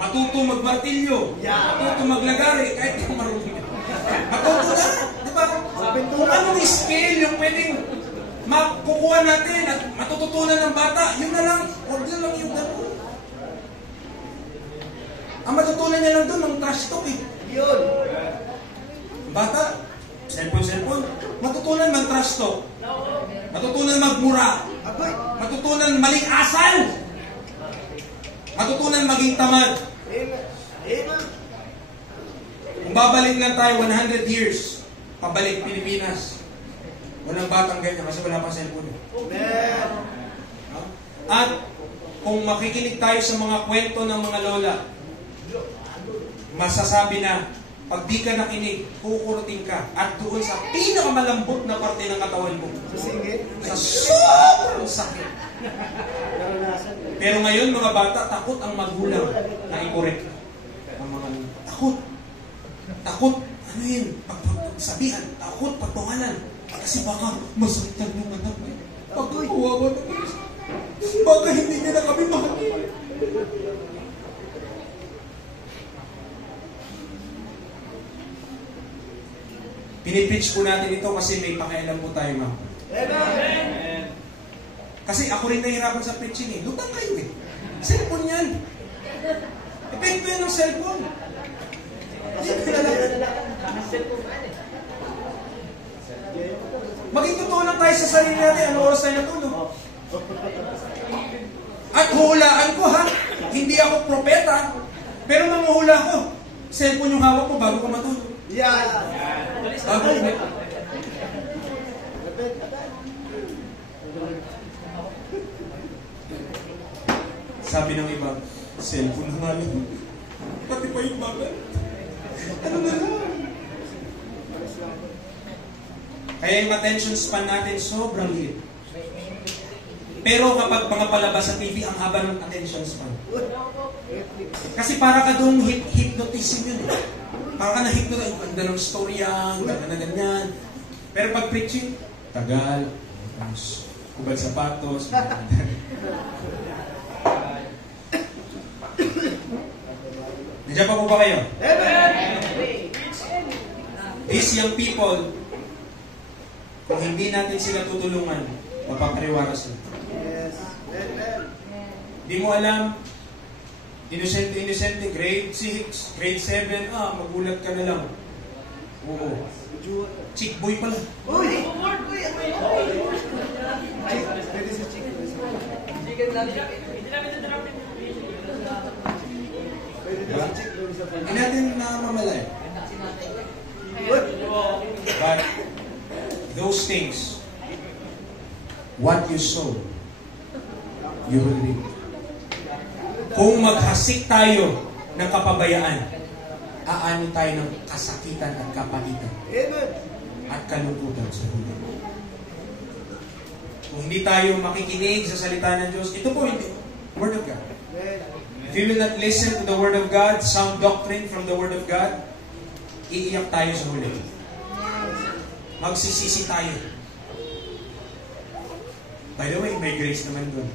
Matuto magmartilyo. Matuto maglagari. Kahit yung marunong. Matuto na. Diba? Kung anong skill yung pwedeng makukuha natin at matututunan ng bata, yun na lang. Huwag na lang yung gano'n. Ang matutunan niya lang doon, ang trash talk eh. Yun. Bata, cellphone. Matutunan mag-trash talk. Matutunan magmura. Matutunan maling asal. Matutunan maging tamad. Kung babalik lang tayo 100 years, pabalik Pilipinas, walang batang ganyan kasi wala pa cellphone. At kung makikinig tayo sa mga kwento ng mga lola, masasabi na, pag di ka nakinig, kukurutin ka. At doon sa pinakamalambot na parte ng katawan mo. Sa sobrang sakit. Pero ngayon, mga bata, takot ang magulang na i-correct. Ang mga takot. Takot, ano yun? Pagsabihan, takot, pagtungalan. Kasi baka masaktan yung anak mo. Pagkakuwawa na mo. Baka hindi niya na kami mahal. Pinipreach po natin ito kasi may pakialam po tayo, ma'am. Amen! Kasi ako rin nahihirapan sa preaching eh. Lutang kayo eh. Cellphone yan. Epekto yan ng cellphone. Maging totoo lang tayo sa sarili natin. Ano oras tayo natulog? At hulaan ko ha. Hindi ako propeta. Pero manguhula ko. Cellphone yung hawak ko bago ko matulog. Yan. Bago ko. Sabi ng iba, cellphone na nga lang. Pati pa yung bagal. Ano na lang? Kaya yung attention span natin sobrang liit. Pero kapag mga palabas sa TV, ang haba ng attention span. Kasi para ka doon hypnotism yun eh. Para ka na-hypnotize. Ganda ng storya, ganda na ganyan. Pero pag preaching, tagal, kubad sapatos, nandiyan pa po ba kayo? These young people, kung hindi natin sila tutulungan, mapapariwara sila. Hindi mo alam, Inosente, grade 6, grade 7, magulat ka na lang. Oo. Chick boy pala. Uy! Pwede si chick boy. Hindi natin namamalay. But those things, what you sow, you will reap. Kung maghasik tayo ng kapabayaan, aani tayo ng kasakitan at kapalitan. At kalungkutan sa huli. Kung hindi tayo makikinig sa salita ng Diyos, ito po hindi. Word of God. If you will not listen to the Word of God, sound doctrine from the Word of God, iiyak tayo sa huli. Magsisisi tayo. By the way, may grace naman doon.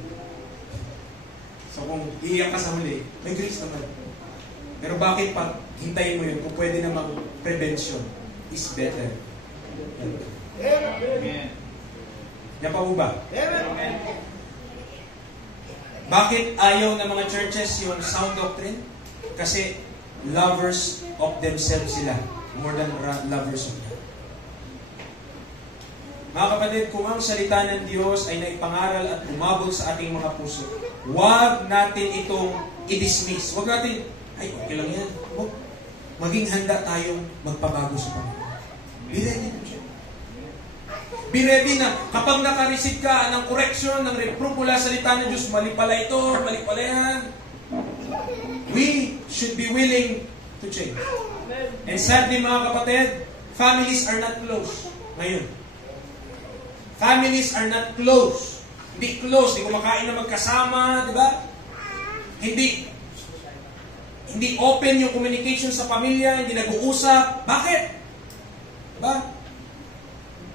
So, So kung iiyak ka sa huli, may grace naman. Pero bakit pa hintayin mo yun kung pwede namang prevention is better? Amen. Yan pa po ba? Amen. Bakit ayaw ng mga churches yung sound doctrine? Kasi lovers of themselves sila more than lovers of God. Mga kapatid, kung ang salita ng Diyos ay naipangaral at umabot sa ating mga puso, huwag natin itong i-dismiss. Huwag natin, ay, okay lang yan. Huwag. Maging handa tayong magpabago sa Panginoon. Be ready to change. Be ready na kapag naka-receive ka ng correction, ng reproof mula sa salita ng Diyos, mali pala ito, mali pala yan. We should be willing to change. And sadly, mga kapatid, families are not close ngayon. Families are not close. Hindi close, hindi kumakain na magkasama, di ba? Hindi open yung communication sa pamilya, hindi nag-uusap. Bakit? Di ba?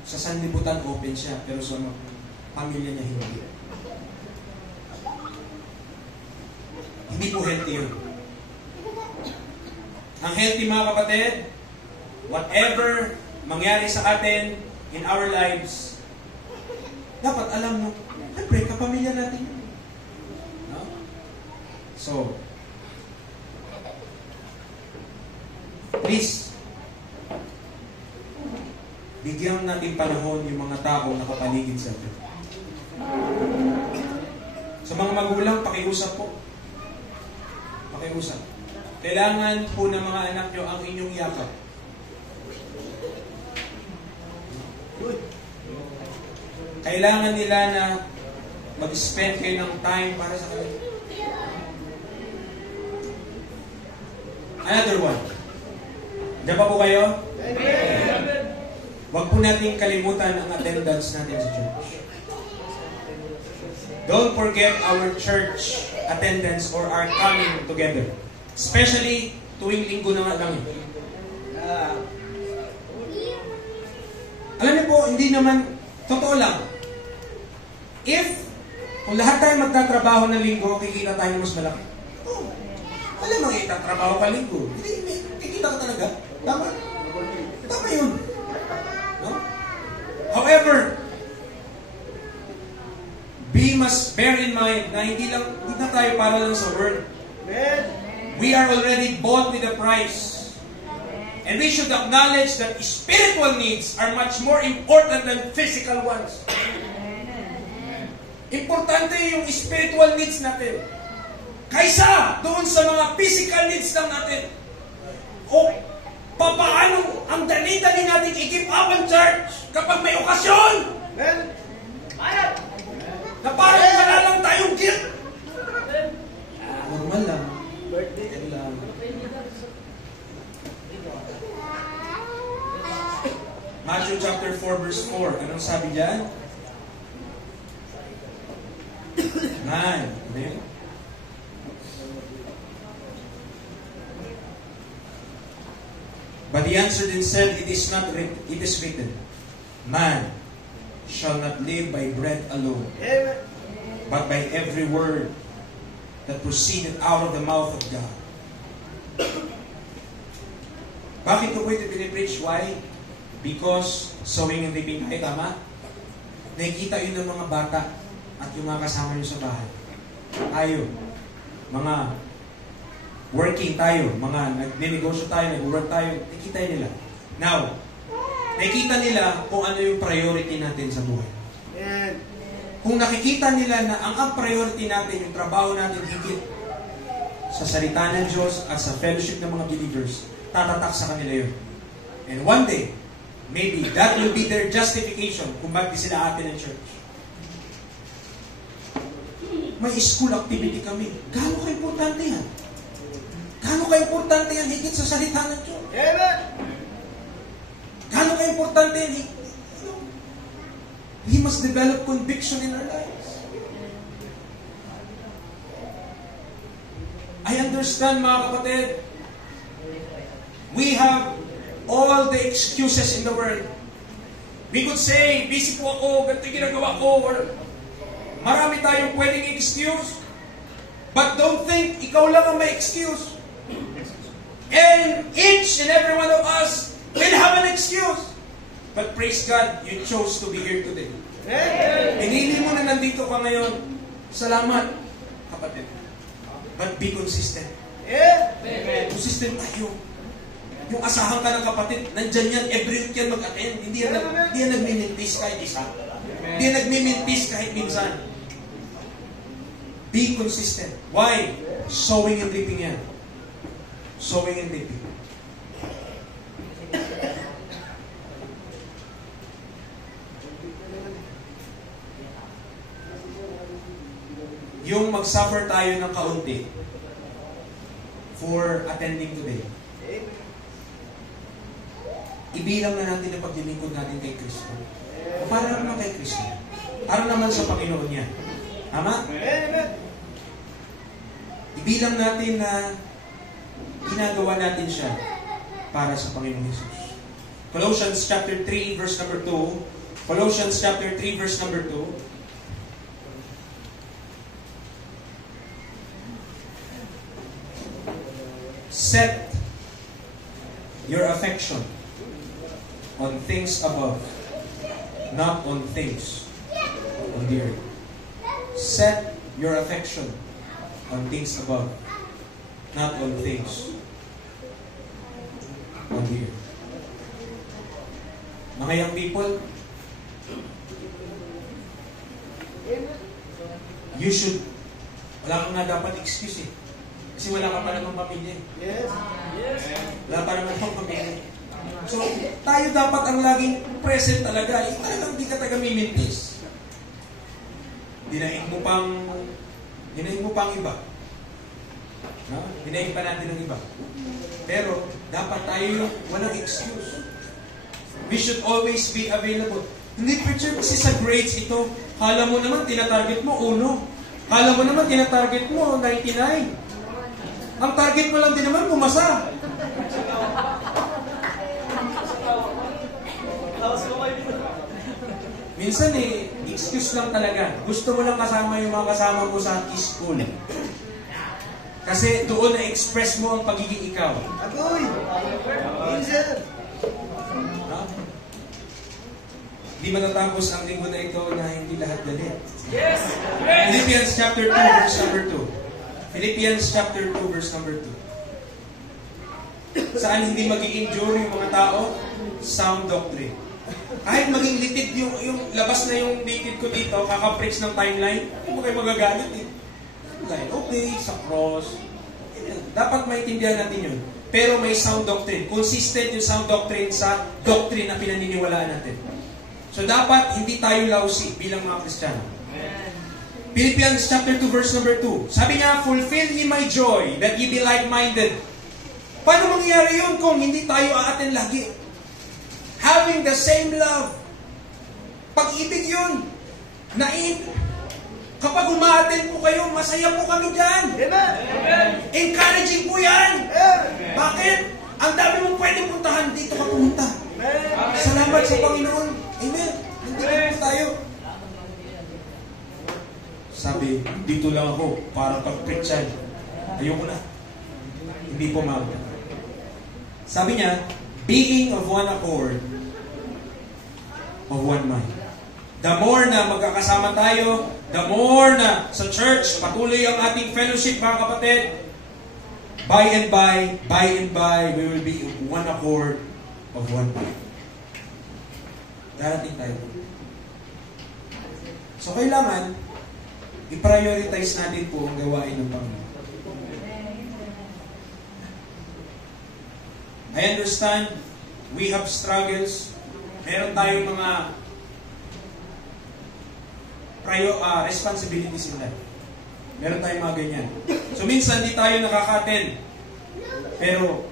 Sa sanlibutan open siya, pero sa pamilya niya hindi. Hindi po healthy yun. Ang healthy, mga kapatid, whatever mangyari sa atin in our lives, dapat alam mo, siyempre, kapamilya natin yun. No? So, please, bigyan natin panahon yung mga tao na kapaligid sa atin. Sa mga magulang, pakiusap po. Pakiusap. Kailangan po ng mga anak nyo ang inyong yakap. Kailangan nila na mag-spend kayo ng time para sa kanila. Another one. Diyan pa po kayo? Amen. Huwag po natin kalimutan ang attendance natin sa church. Don't forget our church attendance or our coming together. Especially tuwing linggo na nga lang yun. Alam niyo po, hindi naman, totoo lang. Kung lahat tayo magtatrabaho ng linggo, kikita tayo mas malaki. Oh, alam mo, itatrabaho ka linggo. Hindi, kikita ka talaga. Tama? Tama yun. No? However, we must bear in mind na hindi na tayo para lang sa word. We are already bought with a price. And we should acknowledge that spiritual needs are much more important than physical ones. Importante yung spiritual needs natin. Kaysa doon sa mga physical needs lang natin. O papaano ang dali-dali natin i-give up ang church kapag may okasyon? Na parang wala lang tayong guilt. Normal lang. Yan lang. Matthew chapter 4 verse 4. Anong sabi dyan? Man. Ano yun? But he answered and said, It is written, Man shall not live by bread alone, but by every word that proceeded out of the mouth of God. Bakit ko po ito pinipreach? Why? Because sowing and reaping tayo, tama? Nakikita yun ng mga bata at yung mga kasama nyo sa bahay. Tayo, mga working tayo, mga nag-negosyo tayo, nag-work tayo, nakikita nila. Now, nakikita nila kung ano yung priority natin sa buhay. Kung nakikita nila na ang priority natin, yung trabaho natin, higit sa salita ng Diyos at sa fellowship ng mga believers, tatatak sa kanila yun. And one day, maybe that will be their justification kung bakit sila atin ng church. May school activity kami. Gaano ka-importante yan? Gaano ka-importante yan higit sa salita ng Diyos? Gaano ka-importante yan higit? We must develop conviction in our lives. I understand, mga kapatid, we have all the excuses in the world. We could say, busy po ako, ganito ginagawa ko, or marami tayong pwedeng excuse. But don't think ikaw lang ang may excuse. And each and every one of us will have an excuse. But praise God, you chose to be here today. Pinili mo na nandito ka ngayon. Salamat, kapatid. But be consistent. Consistent tayo. Yung asahan ka ng kapatid, nandyan yan, every week yan mag-attend. Hindi yan nagmimintis kahit isa. Hindi yan nagmimintis kahit minsan. Be consistent. Why? Sowing and reaping yan. Sowing and reaping. Yung mag-suffer tayo ng kaunti for attending today. Ibilang na natin ang paglilingkod natin kay Kristo. Para naman kay Kristo. Para naman sa Panginoon niya. Tama? Ibilang natin na ginagawa natin siya para sa Panginoon Jesus. Colossians chapter 3 verse number 2. Colossians chapter 3 verse number 2. Set your affection on things above, not on things on the earth. Set your affection on things above, not on things on the earth. Mga young people, you should, wala kang nga dapat excuse eh. Kasi wala ka pa namang pamilya. Wala pa naman pang pamilya. So, tayo dapat ang laging present talaga. Talagang di ka taga-mimintis. Dinahin mo pang iba. No? Dinahin pa natin ng iba. Pero, dapat tayo yung walang excuse. We should always be available. Hindi, preacher, kasi sa grades ito, kala mo naman, tinatarget mo 1. Kala mo naman, tinatarget mo 99. Ang target mo lang din naman, pumasa. Minsan excuse lang talaga. Gusto mo lang kasama yung mga kasama mo sa school. Kasi doon na-express mo ang pagiging ikaw. Agoy! Minsan! Hindi matatapos ang linggo na ito na hindi lahat galit. Yes! Philippians chapter 2, verse number 2. Philippians chapter 2, verse number 2. Saan hindi mag-i-endure yung mga tao? Sound doctrine. Kahit maging litid yung labas na yung litid ko dito, kaka-preach ng timeline, hindi mo kayo magagalit eh. Like, okay, sa cross. Dapat maintindihan natin yun. Pero may sound doctrine. Consistent yung sound doctrine sa doctrine na pinaniniwalaan natin. So dapat hindi tayo lousy bilang mga Kristiyano. Philippians chapter 2 verse number 2. Sabi niya, fulfill ye my joy that ye be like-minded. Paano mangyayari yun kung hindi tayo aaten lagi? Having the same love. Pag-ibig yun. Kapag umaaten po kayo, masaya po kami dyan. Amen! Encouraging po yan. Bakit? Ang dami mong pwedeng puntahan, dito ka pumunta. Salamat sa Panginoon. Amen. Hindi po tayo. Sabi, dito lang ako para pag-preachan. Ayoko na. Hindi po ma'am. Sabi niya, being of one accord, of one mind. The more na magkakasama tayo, the more na sa church, patuloy ang ating fellowship, mga kapatid, by and by, we will be of one accord, of one mind. Darating tayo. So, kailangan, i-prioritize natin po ang gawain ng Panginoon. I understand, we have struggles. Meron tayong mga responsibilities in life. Meron tayong mga ganyan. So minsan, di tayo nakaka-attend. Pero,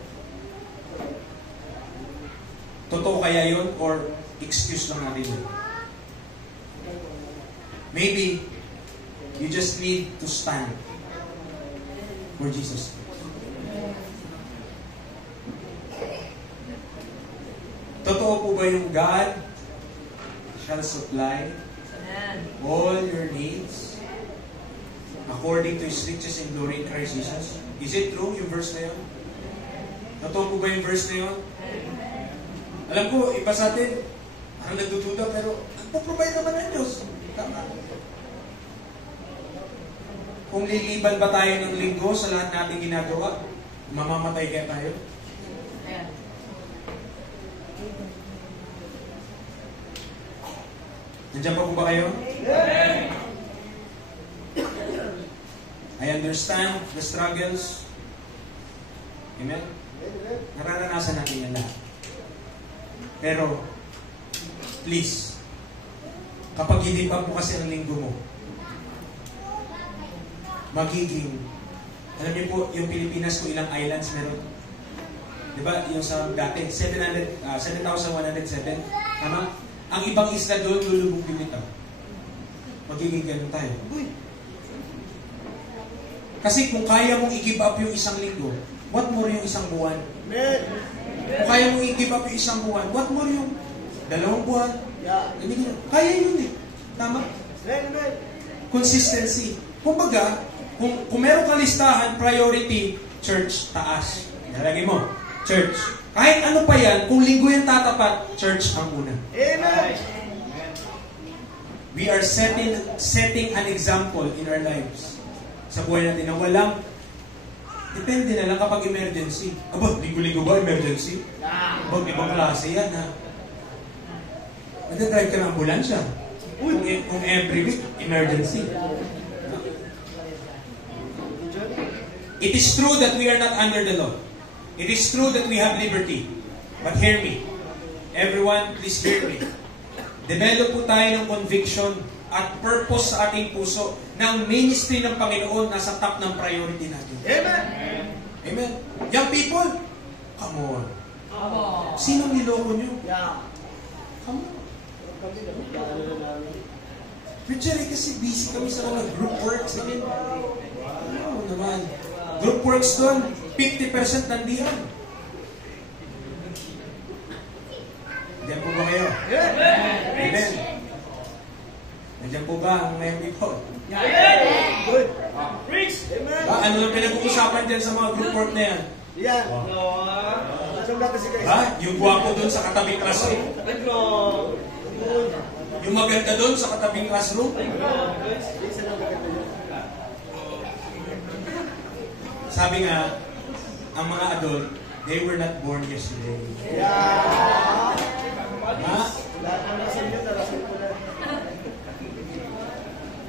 totoo kaya yun? Or excuse lang natin yun? Maybe, you just need to stand for Jesus. Totoo po ba yung God shall supply all your needs according to His riches and glory in Christ Jesus. Is it true yung verse na yun? Totoo po ba yung verse na yun? Alam ko, iba sa atin, parang nagdududa, pero nagpo-provide naman ang Diyos. Tama. Kung liliban ba tayo ng linggo sa lahat natin ginagawa, mamamatay kaya tayo? Nandiyan pa po ba kayo? I understand the struggles. Amen? Nararanasan natin yan lahat. Pero, please, kapag hindi pa po kasi ang linggo mo, magiging, alam niyo po, yung Pilipinas ko ilang islands meron? Diba? Yung sa dati, 7,107. Tama? Ang ibang isla doon, lulubog din ito. Magiging ganun tayo. Kasi kung kaya mong i-give up yung isang linggo, what more yung isang buwan? Kung kaya mong i-give up yung isang buwan, what more yung 2 buwan? Kaya yun eh. Tama? Consistency. Kumbaga, kung meron kang listahan, priority, church, taas. Nalagay mo, church. Kahit ano pa yan, kung linggo yan tatapat, church ang una. Amen. We are setting an example in our lives. Sa buhay natin na walang, depende na lang kapag emergency. Aba, linggo-linggo ba emergency? Aba, ibang klase yan ha. Nagdadrive ka ng ambulansya. Kung every week, emergency. It is true that we are not under the law. It is true that we have liberty. But hear me. Everyone, please hear me. Develop po tayo ng conviction at purpose sa ating puso na ang ministry ng Panginoon nasa top ng priority natin. Amen. Amen. Young people, come on. Sinong niloko nyo? Come on. Richard, kasi busy kami sa mga group works namin. Ano naman? Group works doon, 50% nandiyan. Nandiyan po ba kayo? Amen. Nandiyan po ba ang mga people? Good. Preach. Amen. Ano lang pinag-uusapan dyan sa mga group work na yan? Yan. Anong lang kasi guys? Yung guwapo doon sa katabing classroom? Yung maganda doon sa katabing classroom? Sabi nga, ang mga adult, they were not born yesterday.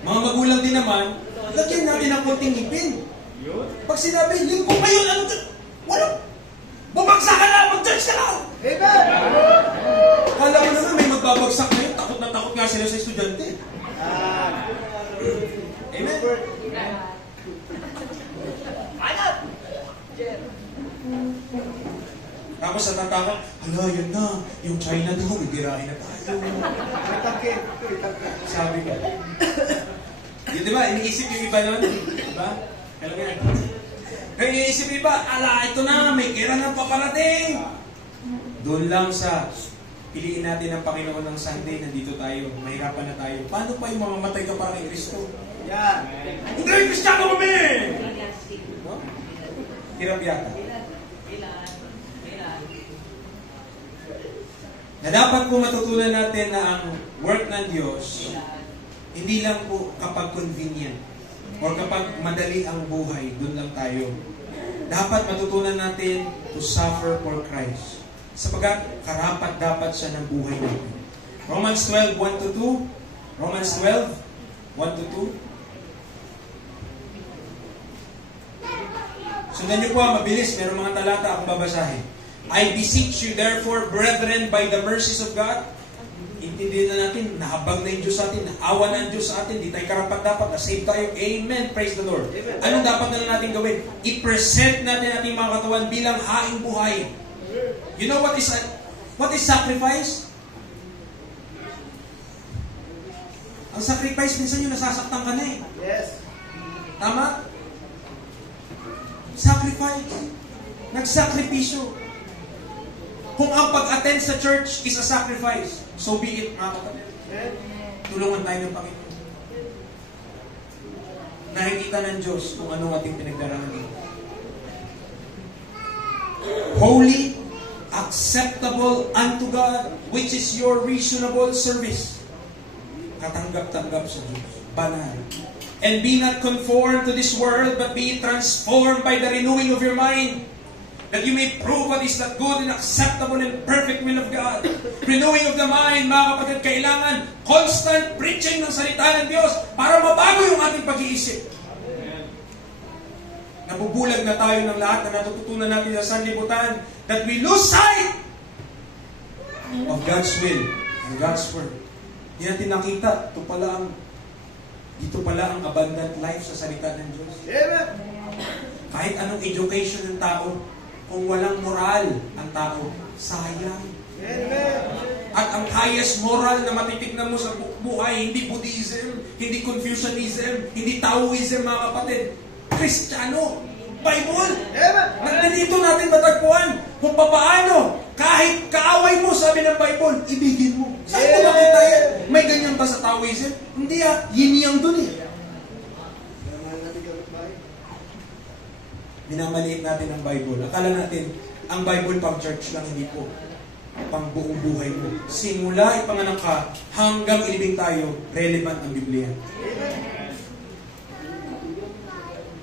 Mga magulang din naman, lagyan natin ng konting ngipin. Pag sinabi, linggo ngayon, ano to? Walang, bumagsak ka na, mag-church ka na! Amen! Kala ko naman may magbabagsak ngayon, takot na takot nga sila sa estudyante. Amen? Tapos natatakot, hala, yun na, yung China daw, bibirahin na tayo. Sabi ko. Yun, di ba? Iniisip yung iba naman. Di ba? Kaya iniisip yung iba, ala, ito na, may kira na paparating. Doon lang sa piliin natin ang Panginoon ng Sunday, nandito tayo, mahirapan na tayo. Paano pa yung mamamatay ka para kay Kristo? Yan. Hindi rin Kristiyano kami! No? Hirap yata. Na dapat po matutunan natin na ang work ng Diyos, hindi lang po kapag convenient or kapag madali ang buhay, doon lang tayo. Dapat matutunan natin to suffer for Christ. Sapagat karapat dapat siya ng buhay natin. Romans 12:1-2. Romans 12:1-2. Sundan niyo po, mabilis. Merong mga talata akong babasahin. I beseech you therefore, brethren, by the mercies of God. Intindihin na natin, nahabag na yung Diyos sa atin, naawa na ang Diyos sa atin, di tayo karapat-dapat, na-save tayo. Amen. Praise the Lord. Amen. Anong dapat na lang natin gawin? I-present natin ating mga katawan bilang haing buhay. You know what is sacrifice? Ang sacrifice, minsan yung nasasaktan ka na eh. Yes. Tama? Sacrifice. Nagsakripisyo. Kung ang pag-attend sa church is a sacrifice, so be it, mga kapatid. Tulungan tayo ng Panginoon. nakikita ng Diyos kung ano ating pinagdaraanan. Holy, acceptable unto God, which is your reasonable service. Katanggap-tanggap sa Diyos. Banal. And be not conformed to this world, but be transformed by the renewing of your mind, that you may prove what is that good and acceptable and perfect will of God. Renewing of the mind, mga kapatid, kailangan constant preaching ng salita ng Diyos para mabago yung ating pag-iisip. Nabubulag na tayo ng lahat na natututunan natin sa sanlibutan, that we lose sight of God's will and God's word. Hindi natin nakita, dito pala ang abundant life sa salita ng Diyos. Amen. Kahit anong education ng tao, kung walang moral ang tao, sayang. Amen. At ang highest moral na matitignan mo sa buhay, hindi Buddhism, hindi Confucianism, hindi Taoism, mga kapatid. Kristiyano, Bible. Amen. Nandito natin matagpuan kung paano, kahit kaaway mo, sabi ng Bible, ibigin mo. Saan mo makita yan? May ganyan ba sa Taoism? Hindi yin-yang dun eh. Minamaliit natin ang Bible. Akala natin, ang Bible pang church lang, hindi po. Pang buong buhay mo. Simula ipanganak ka, hanggang ilibing tayo, relevant ang Biblia.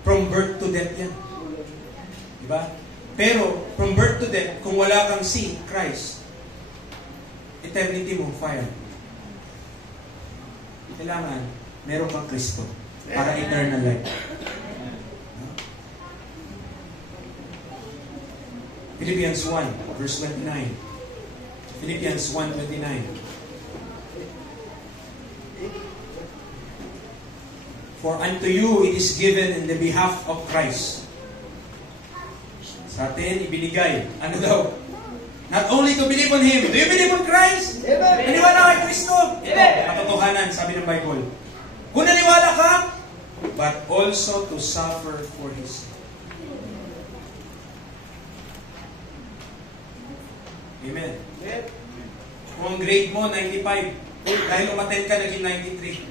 From birth to death yan. Diba? Pero, from birth to death, kung wala kang si Christ, eternity mo, fire. Kailangan, meron kang Kristo para eternal life. Philippians 1, verse 29. Philippians 1:29. For unto you it is given in the behalf of Christ. Sa atin, ibinigay. Ano daw? Not only to believe on Him. Do you believe on Christ? Amen. Naniwala kay Kristo? Ito, katotohanan, sabi ng Bible. Kung naniwala ka, but also to suffer for His sake. Amen. Kung ang grade mo, 95. Dahil umattend ka, naging 93.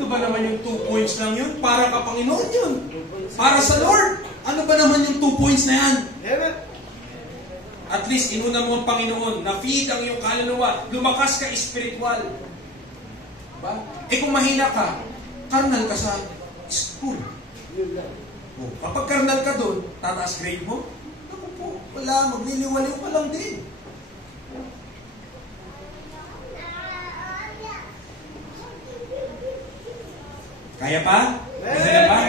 Ano ba naman yung 2 points lang yun? Para ka Panginoon yun. Para sa Lord. Ano ba naman yung 2 points na yan? Amen. At least, inuna mo ang Panginoon. Na-feed ang iyong kaluluwa. Lumakas ka spiritual. Diba? Eh kung mahina ka, karnal ka sa school. Kapag karnal ka doon, tataas grade mo? Naku po, wala, magliliwaliw ka lang din. Kaya pa? Kaya pa?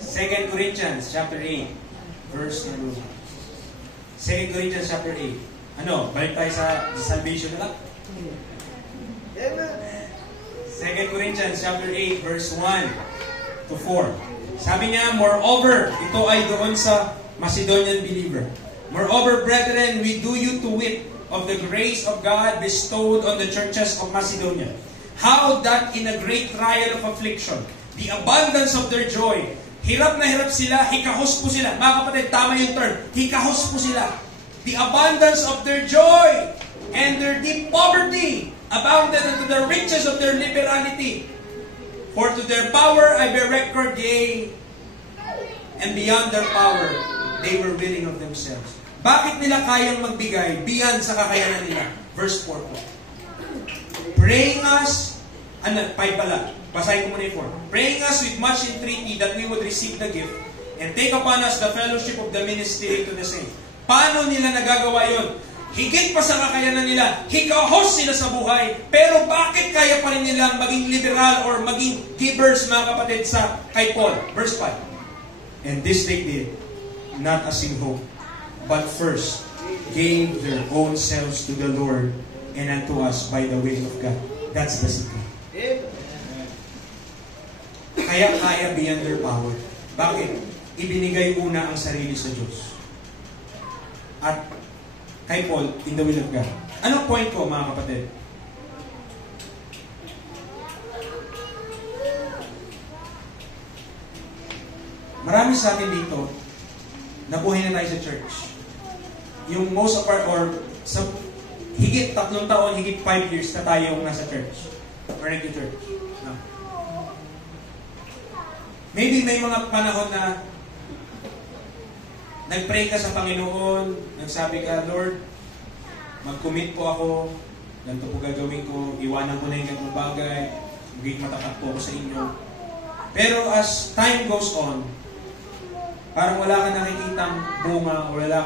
2 Corinthians chapter 8, verse number 1. 2 Corinthians chapter 8. Ano? Balik tayo sa salvation na lang? Amen. 2 Corinthians chapter 8, verse 1 to 4. Sabi niya, moreover, ito ay doon sa Macedonian believer. Moreover, brethren, we do you to wit of the grace of God bestowed on the churches of Macedonia. How that in a great trial of affliction, the abundance of their joy, hirap na hirap sila, hikahos po sila. Mga kapatid, tama yung term, hikahos po sila. The abundance of their joy and their deep poverty abounded unto the riches of their liberality. For to their power I bear record, yea, and beyond their power, they were willing of themselves. Bakit nila kayang magbigay beyond sa kakayanan nila? Verse 4 po. Praying us, 5 pala, basahin ko muna yung 4. Praying us with much entreaty that we would receive the gift and take upon us the fellowship of the ministry to the saints. Paano nila nagagawa yun? Higit pa sa kakayanan nila, hikahos sila sa buhay, pero bakit kaya pa rin nila maging liberal or maging givers, mga kapatid, sa kay Paul? Verse 5. And this they did, not as in hope, but first gave their own selves to the Lord and unto us by the will of God. That's the secret. Kaya beyond their power. Bakit? Ibinigay una ang sarili sa Diyos. At kay Paul, in the will of God. Anong point ko, mga kapatid? Marami sa atin dito, nabuhay na tayo sa church. Yung most of our, or sa higit 3 taon, higit 5 years na tayong nasa church. Or nag-church. No. Maybe may mga panahon na nag-pray ka sa Panginoon, nagsabi ka, Lord, mag-commit po ako, ganito po gagawin ko, iwanan ko na yung ganitong bagay, magiging matapat po ako sa inyo. Pero as time goes on, parang wala kang nakikitang bunga, o wala,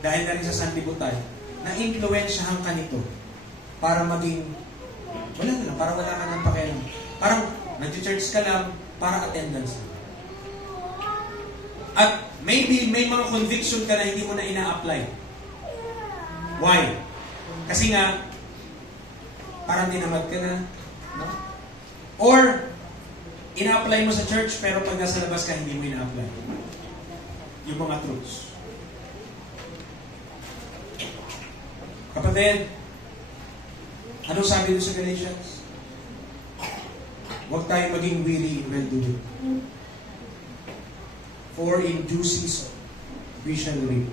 dahil na rin sa sanlibutan, na-influensyahan ka nito para maging, para wala ka ng pakialam. Parang nag-church ka lang para attendance. At maybe may mga conviction ka na hindi mo na ina-apply. Why? Kasi nga, parang dinamad ka na. No? Or, ina-apply mo sa church, pero pag nasa labas ka, hindi mo ina-apply. Yung mga truths. Kapatid, anong sabi doon sa Galatians? Huwag tayo maging weary in well-doing. For in due season, we shall reap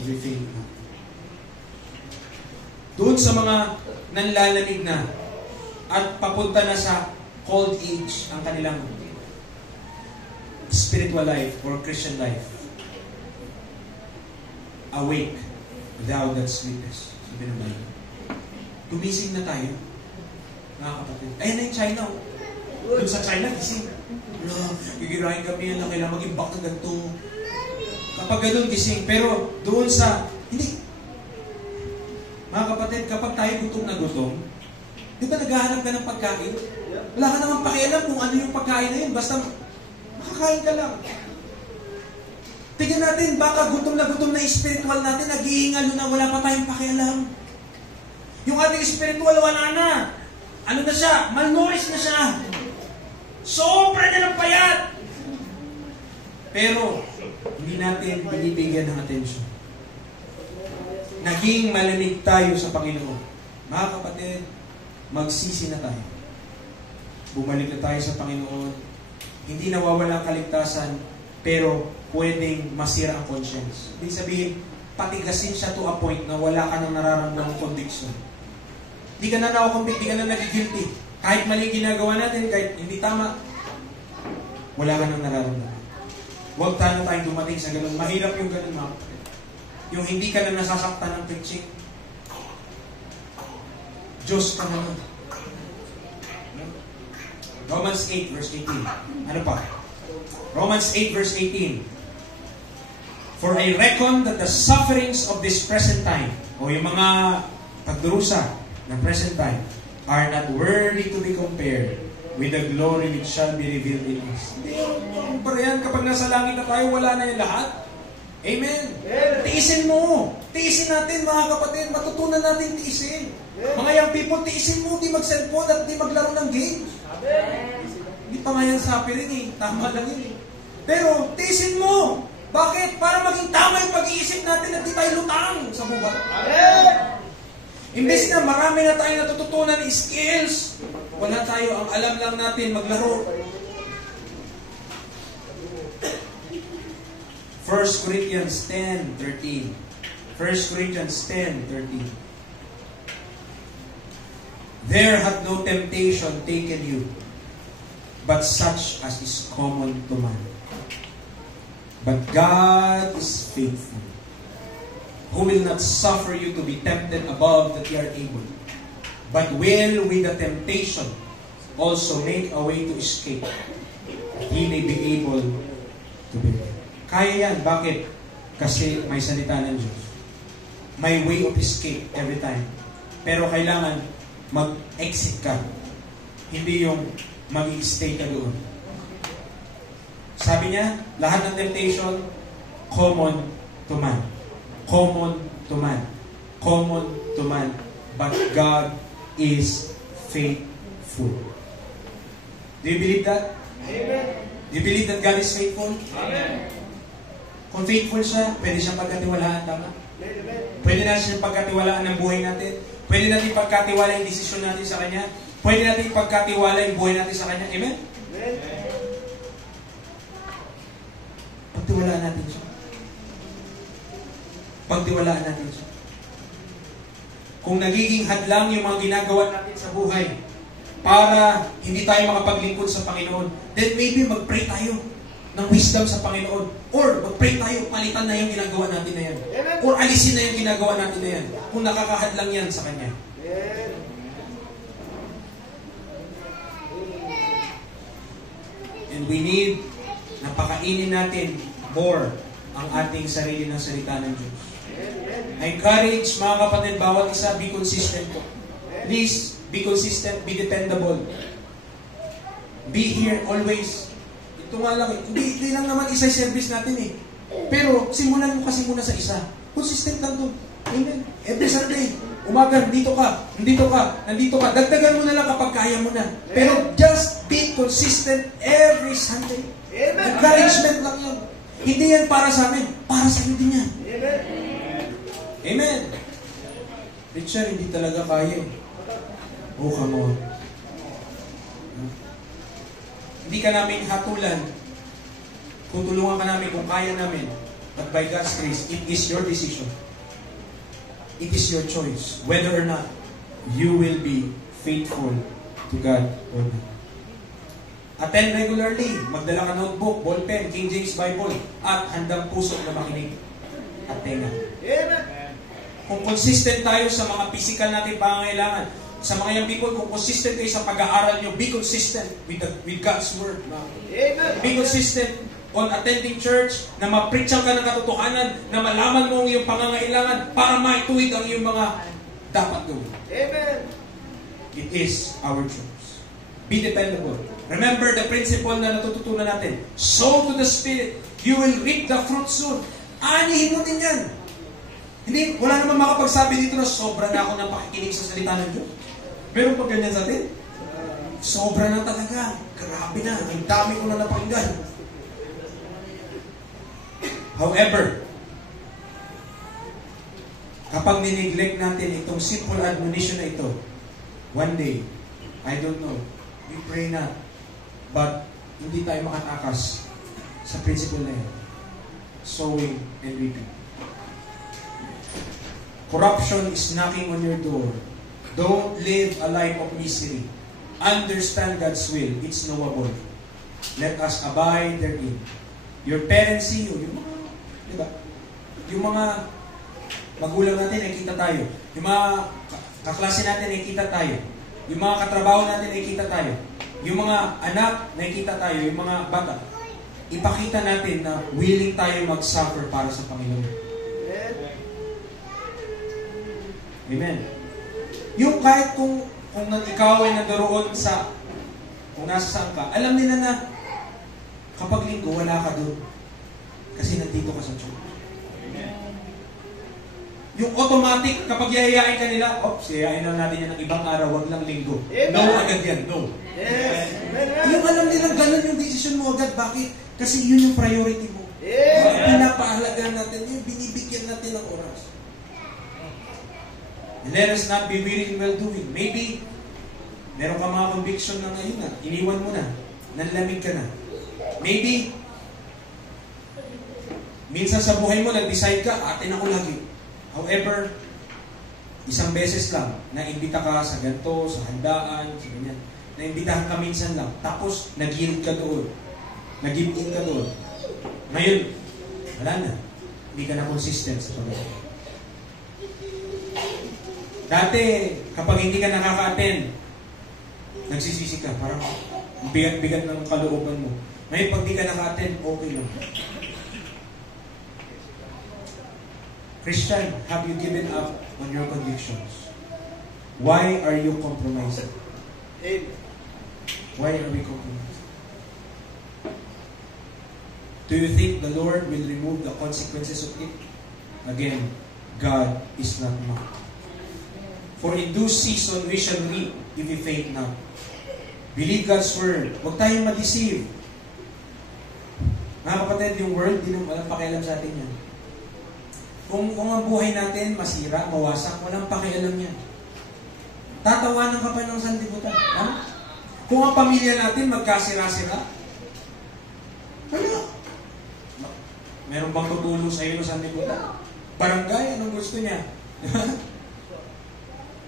if we faint not. Doon sa mga nanlalamig na at papunta na sa cold age ang kanilang spiritual life or Christian life. Awake, thou that sleepest. Sabi ng Bible. Tumising na tayo, mga kapatid. Ayan na yung China. Doon sa China, gising. Gigirahin kami yan na kailangan maging back na ganito. Kapag ganun, gising. Pero doon sa, hindi. Mga kapatid, kapag tayo gutom na gutom, di ba naghahanap ka ng pagkain? Wala ka naman pakialam kung ano yung pagkain na yun. Basta makakain ka lang. Tignan natin, baka gutom na spiritual natin, naghihingalo na wala pa tayong pakialam. Yung ating spiritual, wala na. Ano na siya? Malnourished na siya. Sobra na ng payat. Pero, hindi natin binibigyan ng atensyon. Naging malamig tayo sa Panginoon. Mga kapatid, magsisi na tayo. Bumalik na tayo sa Panginoon. Hindi nawawala ang kaligtasan, pero pwedeng masira ang conscience. Ibig sabihin, patigasin siya to a point na wala ka nang nararamdamang conviction. Hindi ka na nakukumbit, hindi ka na nagigilty. Kahit mali ginagawa natin, kahit hindi tama, wala ka nang nararamdaman. Huwag tayo dumating sa ganun. Mahirap yung ganun, mga kapatid. Yung hindi ka na nasasaktan ng preaching. Diyos ka naman. Romans 8 verse 18. Ano pa? Romans 8 verse 18. For I reckon that the sufferings of this present time, o yung mga pagdurusa ng present time, are not worthy to be compared with the glory which shall be revealed in us. Pero yan, kapag nasa langit na tayo, wala na yung lahat. Amen. Tiisin mo. Tiisin natin, mga kapatid. Matutunan natin tiisin. Mga young people, tiisin mo. Di mag-cellphone at di maglaro ng games. Hindi pa nga yan sabi rin eh. Tama lang yun eh. Pero, tiisin mo. Bakit? Para maging tama yung pag-iisip natin at di tayo lutang sa buhay. Imbes na marami na tayo natututunan skills, wala tayo. Ang alam lang natin maglaro. 1 Corinthians 10:13. 1 Corinthians 10:13. There hath no temptation taken you, but such as is common to man. But God is faithful, who will not suffer you to be tempted above that you are able, but will with the temptation also make a way to escape, that ye may be able to bear. Kaya yan. Bakit? Kasi may salita ng Diyos. May way of escape every time. Pero kailangan mag-exit ka. Hindi yung mag-i-stay ka doon. Sabi niya, lahat ng temptation, common to man. Common to man. Common to man. But God is faithful. Do you believe that? Amen. Do you believe that God is faithful? Amen. Kung faithful siya, pwede siyang pagkatiwalaan, tama? Pwede natin siyang pagkatiwalaan ng buhay natin. Pwede natin pagkatiwala yung desisyon natin sa Kanya. Pwede natin pagkatiwala yung buhay natin sa Kanya. Amen? Pagtiwalaan natin siya. Pagtiwalaan natin siya. Kung nagiging hadlang yung mga ginagawa natin sa buhay, para hindi tayo makapaglingkod sa Panginoon, then maybe mag-pray tayo ng wisdom sa Panginoon. Or mag-pray tayo, palitan na yung ginagawa natin na yan. Or alisin na yung ginagawa natin na yan. Kung nakakahadlang yan sa Kanya. And we need na pakainin natin more ang ating sarili ng salita ng Diyos. I encourage mga kapatid, bawat isa, be consistent po. Please, be consistent, be dependable. Be here always. Ito nga lang, hindi lang naman isa service natin eh. Pero, simulan mo kasi muna sa isa. Consistent lang to. Amen. Every Sunday, umaga, nandito ka, nandito ka, nandito ka. Dagdagan mo na lang kapag kaya mo na. Pero just be consistent every Sunday. Encouragement lang yun. Hindi yan para sa amin, para sa iyo din yan. Amen. Richard, hindi talaga kaya. Oh, come on. Hindi ka namin hatulan. Tutulungan ka namin kung kaya namin. But by God's grace, it is your decision. It is your choice. Whether or not you will be faithful to God or not. Attend regularly. Magdala ka notebook, ballpen, King James Bible, at handang puso na makinig at tenga. Kung consistent tayo sa mga physical natin pangangailangan, sa mga young people, kung consistent kayo sa pag-aaral nyo, be consistent with God's Word. Be consistent on attending church, na ma-preachang ka ng katotohanan, na malaman mo ang iyong pangangailangan para maituwid ang iyong mga dapat gawin. Amen. It is our choice. Be dependable. Remember the principle na natututunan natin. Sow to the Spirit, you will reap the fruit soon. Anihin mo din yan. Hindi, wala naman makapagsabi dito na sobra na ako ng pakikinig sa salita ng Diyos. Meron pa ganyan sa atin? Sobra na talaga. Grabe na. Ang dami ko na napakinggan. However, kapag nineglect natin itong simple admonition na ito, one day, I don't know, we pray na, but hindi tayo makatakas sa principle na yan. Sowing and reaping. Corruption is knocking on your door. Don't live a life of misery. Understand God's will. It's knowable. Let us abide therein. Your parents see you. Yung mga, diba? Yung mga magulang natin, nakikita tayo. Yung mga kaklase natin, nakikita tayo. Yung mga katrabaho natin, nakikita tayo. Yung mga anak, nakikita tayo. Yung mga bata. Ipakita natin na willing tayo mag-suffer para sa Panginoon. Amen. Yung kahit kung ikaw ay nagdaroon sa, kung nasa saan ka, alam nila na kapag linggo, wala ka doon. Kasi nandito ka sa church. Yung automatic, kapag yayayain ka nila, yayain lang natin yan ng ibang araw, wag lang linggo. No agad yan, no. Yes. Yung alam nilang ganun yung decision mo agad. Bakit? Kasi yun yung priority mo. Pinapahalagaan natin, yung binibigyan natin ng oras. And let us not be weary in well-doing. Maybe, meron ka mga conviction na ngayon na, iniwan mo na, nanlamig ka na. Maybe, minsan sa buhay mo, nag-decide ka, atin ako lagi. However, isang beses lang, naimbita ka sa ganito, sa handaan, sa ganyan. Naimbitahan ka minsan lang. Tapos, nag-yield ka doon. Nag-give in ka doon. Ngayon, wala na. Hindi ka na consistent sa pag-aaral. Dati, kapag hindi ka nakaka-attend, nagsisisi ka. Parang bigat-bigat ng kalooban mo. Ngayon, pag hindi ka naka-attend, okay lang. Christian, have you given up on your convictions? Why are you compromising? Why are we compromising? Do you think the Lord will remove the consequences of it? Again, God is not mocked. For in due season we shall reap if we faint not. Believe God's word. Huwag tayong ma-deceive. Mga kapatid, yung world, di naman walang pakialam sa atin yan. Kung ang buhay natin masira, mawasak, walang pakialam yan. Tatawanan ka pa ng sandibutan. Ha? Kung ang pamilya natin magkasira-sira, wala. Meron bang tutulong sa iyo ng sandibutan? Barangay, anong gusto niya?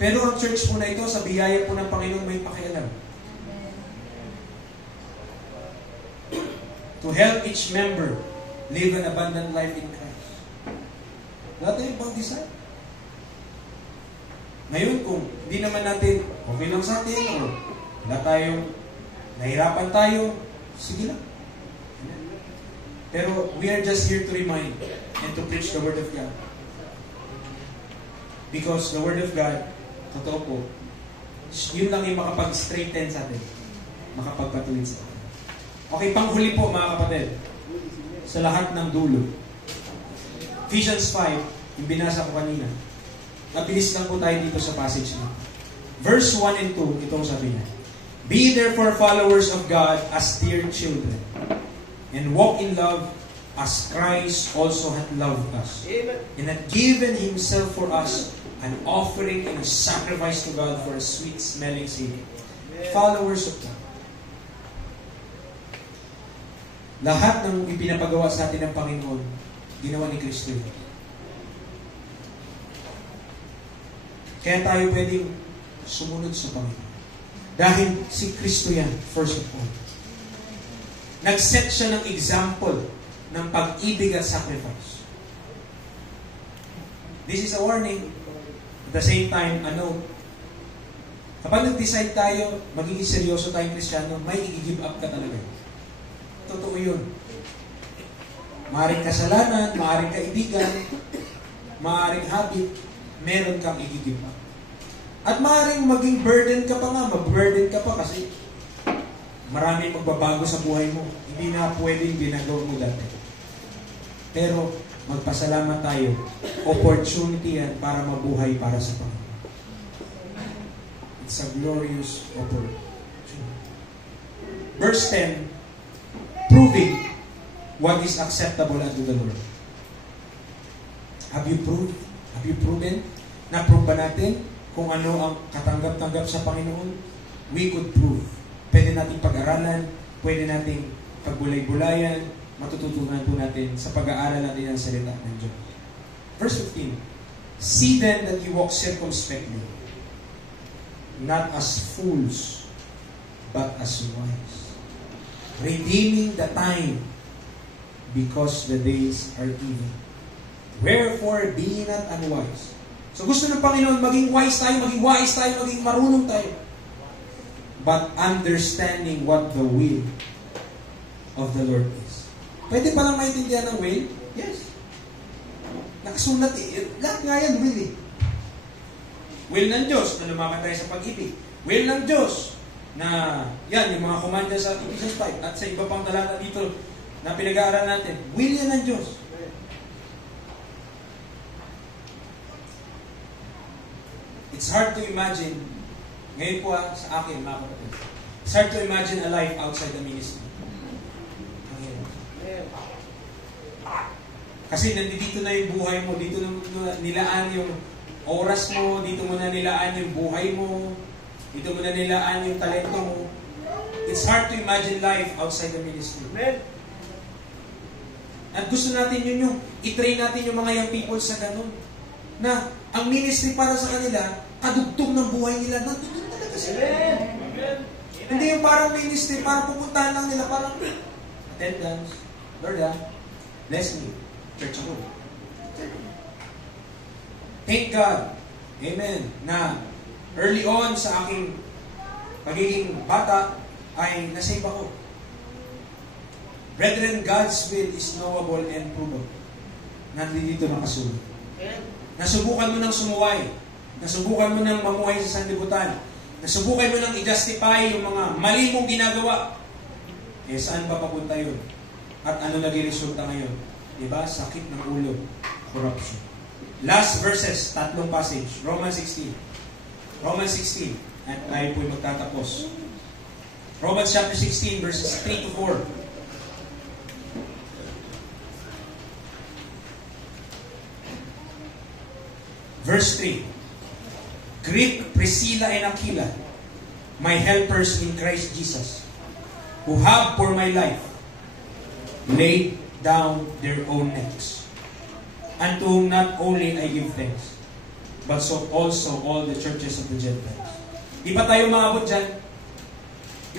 Pero ang church po na ito, sa biyaya po ng Panginoon, may pakialam. to help each member live an abundant life in Christ. Wala tayong ibang design. Ngayon, kung hindi naman natin okay lang sa atin, o wala tayong nahirapan tayo, sige lang. Pero we are just here to remind and to preach the Word of God. Because the Word of God, totoo po, yun lang yung makapag-straighten sa atin. Makapagpatuloy sa atin. Okay, panghuli po mga kapatid. Sa lahat ng dulo. Ephesians 5, yung binasa ko kanina. Nabilis lang po tayo dito sa passage na. Verse 1 and 2, itong sabi niya. Be therefore followers of God as dear children, and walk in love as Christ also hath loved us, and hath given Himself for us, an offering and a sacrifice to God for a sweet-smelling Savior. Followers of God. Lahat ng ipinapagawa sa atin ng Panginoon, ginawa ni Kristo. Kaya tayo pwedeng sumunod sa Panginoon. Dahil si Kristo yan, first of all. Nag-set siya ng example ng pag-ibig at sacrifice. This is a warning. At the same time, kapag nag-decide tayo, magiging seryoso tayong Kristiyano, may i-give up ka talaga. Totoo yun. Maaring kasalanan, maaring kaibigan, maaring habit, meron kang i-give up. At maaaring maging burden ka pa nga, mag-burden ka pa kasi maraming magbabago sa buhay mo. Hindi na pwedeng ginagawa mo dati. Pero magpasalamat tayo. Opportunity yan para mabuhay para sa Panginoon. It's a glorious opportunity. Verse 10, proving what is acceptable unto the Lord. Have you proved? Have you proven? Na-prove ba natin kung ano ang katanggap-tanggap sa Panginoon? We could prove. Pwede nating pag-aralan, pwede nating pagbulay-bulayan, matututunan po natin sa pag-aaral natin ng salita ng Diyos. Verse 15, see then that you walk circumspectly, not as fools, but as wise, redeeming the time, because the days are evil. Wherefore, be not unwise. So gusto ng Panginoon, maging wise tayo, maging marunong tayo. But understanding what the will of the Lord is. Pwede pa lang maintindihan ng will? Yes. Nakasulat eh. Lahat nga yan, will eh. Will ng Diyos na lumakan tayo sa pag-ibig. Will ng Diyos na yan, yung mga komanda sa Ephesians 5 at sa iba pang talata dito na pinag-aaral natin. Will yan ng Diyos. It's hard to imagine, ngayon po sa akin, mga kapatid, it's hard to imagine a life outside the ministry. Kasi nandito na yung buhay mo, dito na nilaan yung oras mo, dito mo na nilaan yung buhay mo, dito mo na nilaan yung talento mo. It's hard to imagine life outside the ministry. At gusto natin yun yung, i-train natin yung mga young people sa ganun. Na ang ministry para sa kanila, kadugtong ng buhay nila, nandun talaga sila. Hindi yung parang ministry, parang pupuntahan lang nila, parang attendance, Lord bless me, church ako. Thank God, amen, na early on sa aking pagiging bata, ay nasave ako. Brethren, God's will is knowable and provable. Nandito nakasulat. Nasubukan mo ng sumuway. Nasubukan mo ng mamuhay sa sanlibutan. Nasubukan mo ng i-justify yung mga mali mong ginagawa. Eh, saan pa papunta yun? At ano naging resulta ngayon? Diba? Sakit ng ulo. Corruption. Last verses, tatlong passage. Romans 16. Romans 16. At tayo po'y magtatapos. Romans chapter 16, verses 3 to 4. Verse 3. Greet Priscilla and Aquila, my helpers in Christ Jesus, who have for my life laid down their own necks, and to whom not only I give thanks, but so also all the churches of the Gentiles. Di ba tayo maabot dyan?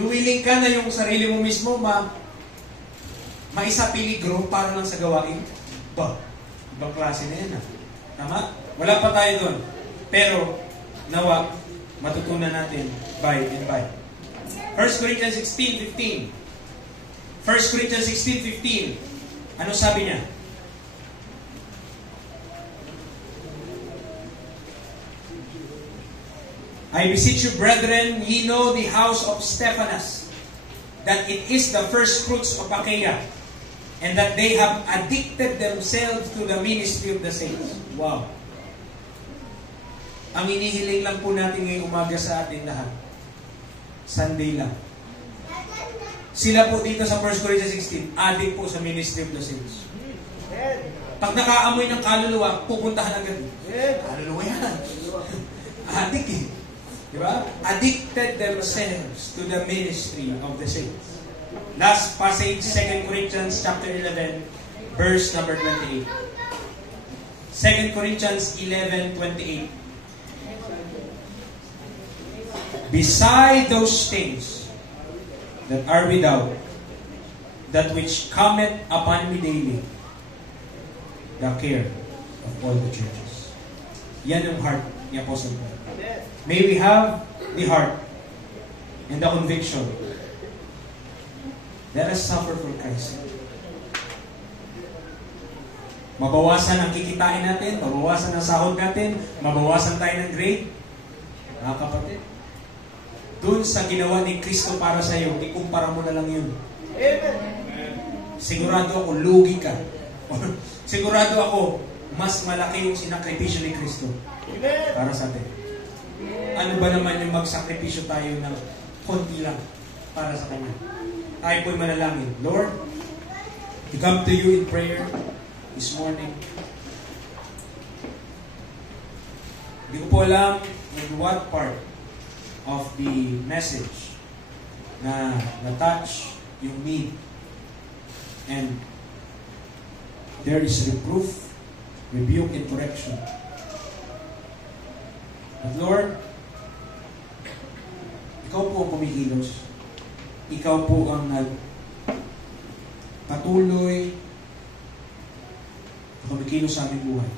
Yung willing ka na yung sarili mo mismo Maisa peligro para lang sa gawain. Ibang klase na yan. Tama? Wala pa tayo doon. Pero, nawa, matutunan natin by and by. 1 Corinthians 16:15. 1 Corinthians 16:15. Ano sabi niya? I beseech you, brethren, ye know the house of Stephanas, that it is the first fruits of Achaia, and that they have addicted themselves to the ministry of the saints. Wow. Ang inihiling lang po natin ngayong umaga sa atin lahat, Sunday lang. Sila po dito sa 1 Corinthians 16, addict po sa ministry of the saints. Pag nakaamoy ng kaluluwa, pupuntahan agad. Kaluluwa yan. Addict eh. Diba? Addicted themselves to the ministry of the saints. Last passage, 2 Corinthians chapter 11, verse number 28. 2 Corinthians 11:28. Beside those things that are without, that which cometh upon me daily, the care of all the churches. Yan ang heart ni Apostle Paul. May we have the heart and the conviction. Let us suffer for Christ. Mabawasan ang kikitain natin, mabawasan ang sahod natin, mabawasan tayo ng grade. Mga kapatid, dun sa ginawa ni Kristo para sa iyo, ikumpara mo na lang yun. Sigurado ako, lugi ka. Sigurado ako, mas malaki yung sinakripisyo ni Kristo para sa atin. Ano ba naman yung magsakripisyo tayo ng konti lang para sa Kanya? Tayo po'y manalangin. Lord, we come to you in prayer this morning. Hindi ko po alam in what part of the message na na-touch yung need. And there is reproof, rebuke, and correction. But Lord, Ikaw po ang kumikilos. Ikaw po ang patuloy kumikilos sa aming buhay.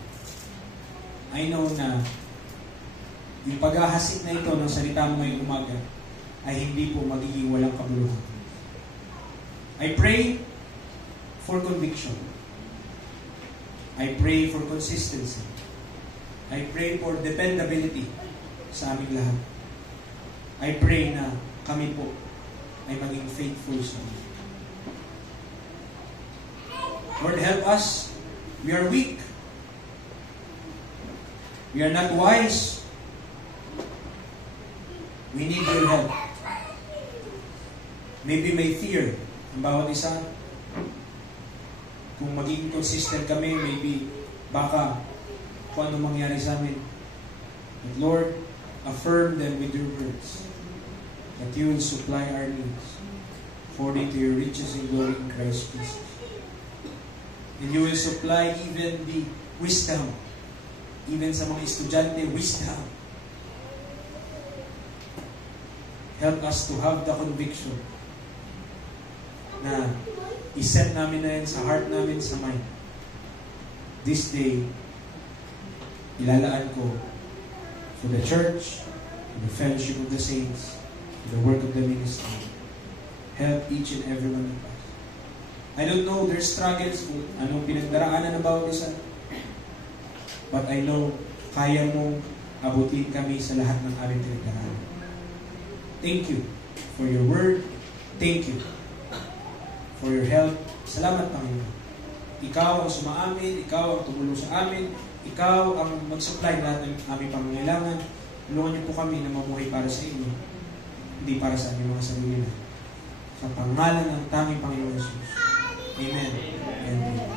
I know na yung paghahasik na ito ng salita mo ngayong umaga ay hindi po magiging walang kabuluhan. I pray for conviction. I pray for consistency. I pray for dependability sa aming lahat. I pray na kami po ay maging faithful sa inyo. Lord, help us. We are weak. We are not wise. We need your help. Maybe may fear ang bawat isa. Kung magiging consistent kami, maybe baka kung ano mangyari sa amin. But Lord, affirm them with your words that you will supply our needs according to your riches and glory in Christ Jesus. And you will supply even the wisdom, even sa mga estudyante, wisdom. Help us to have the conviction na iset namin na yan sa heart namin, sa mind. This day, ilalaan ko for the church, for the fellowship of the saints, for the work of the ministry. Help each and every one of us. I don't know their struggles, kung anong pinagdaraanan ng bawat isa. But I know, kaya mong abutin kami sa lahat ng aming pinagdaraanan. Thank you for your word. Thank you for your help. Salamat, Panginoon. Ikaw ang sumaamin, ikaw ang tumulong sa amin, ikaw ang mag-supply lahat ng aming pangangailangan. Tulungan niyo po kami na mamuhay para sa inyo, hindi para sa aming mga sarili na. Sa pangalan ng tanging Panginoon Jesus. Amen. Amen.